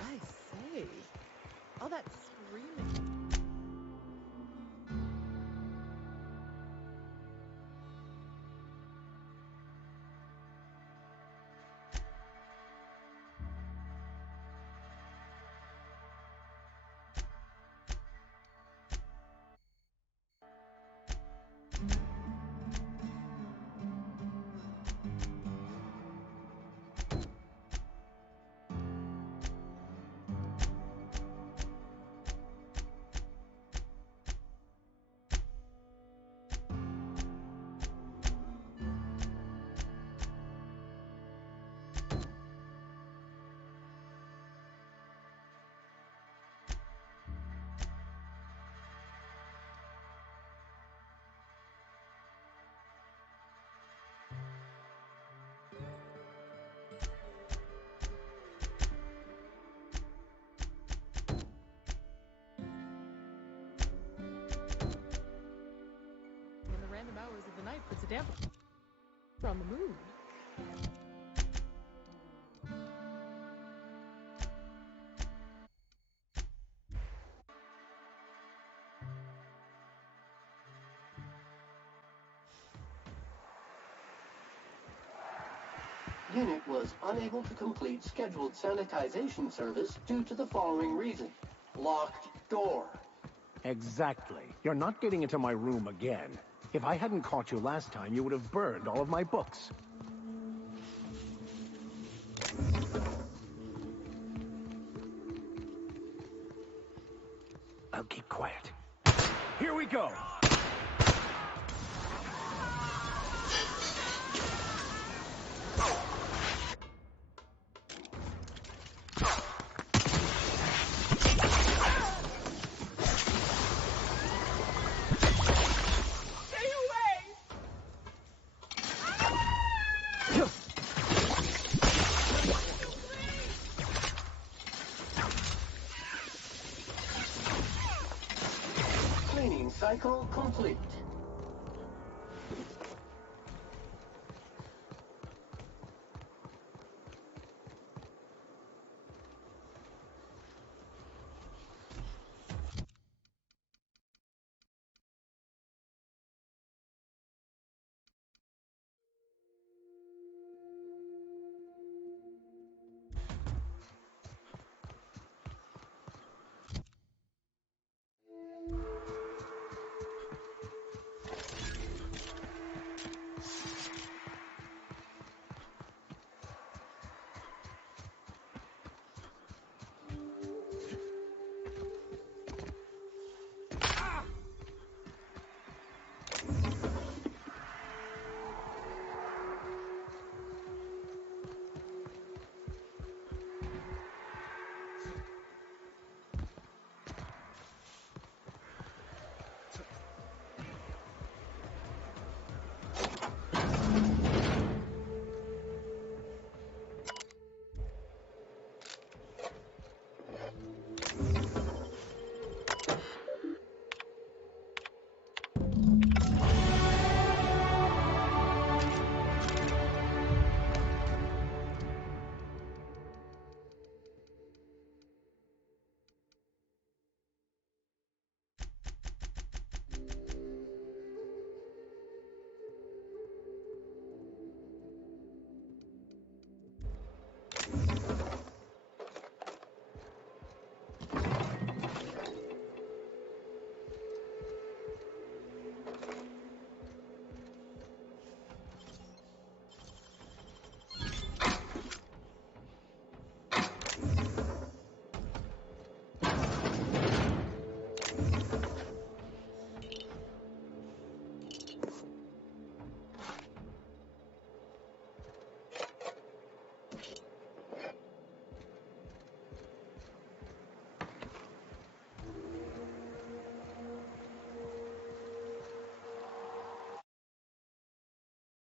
I say, all that screaming. In the random hours of the night puts a damper on the mood. Unit was unable to complete scheduled sanitization service due to the following reason. Locked door. Exactly. You're not getting into my room again. If I hadn't caught you last time, you would have burned all of my books. I'll keep quiet. Here we go! Cleaning cycle complete.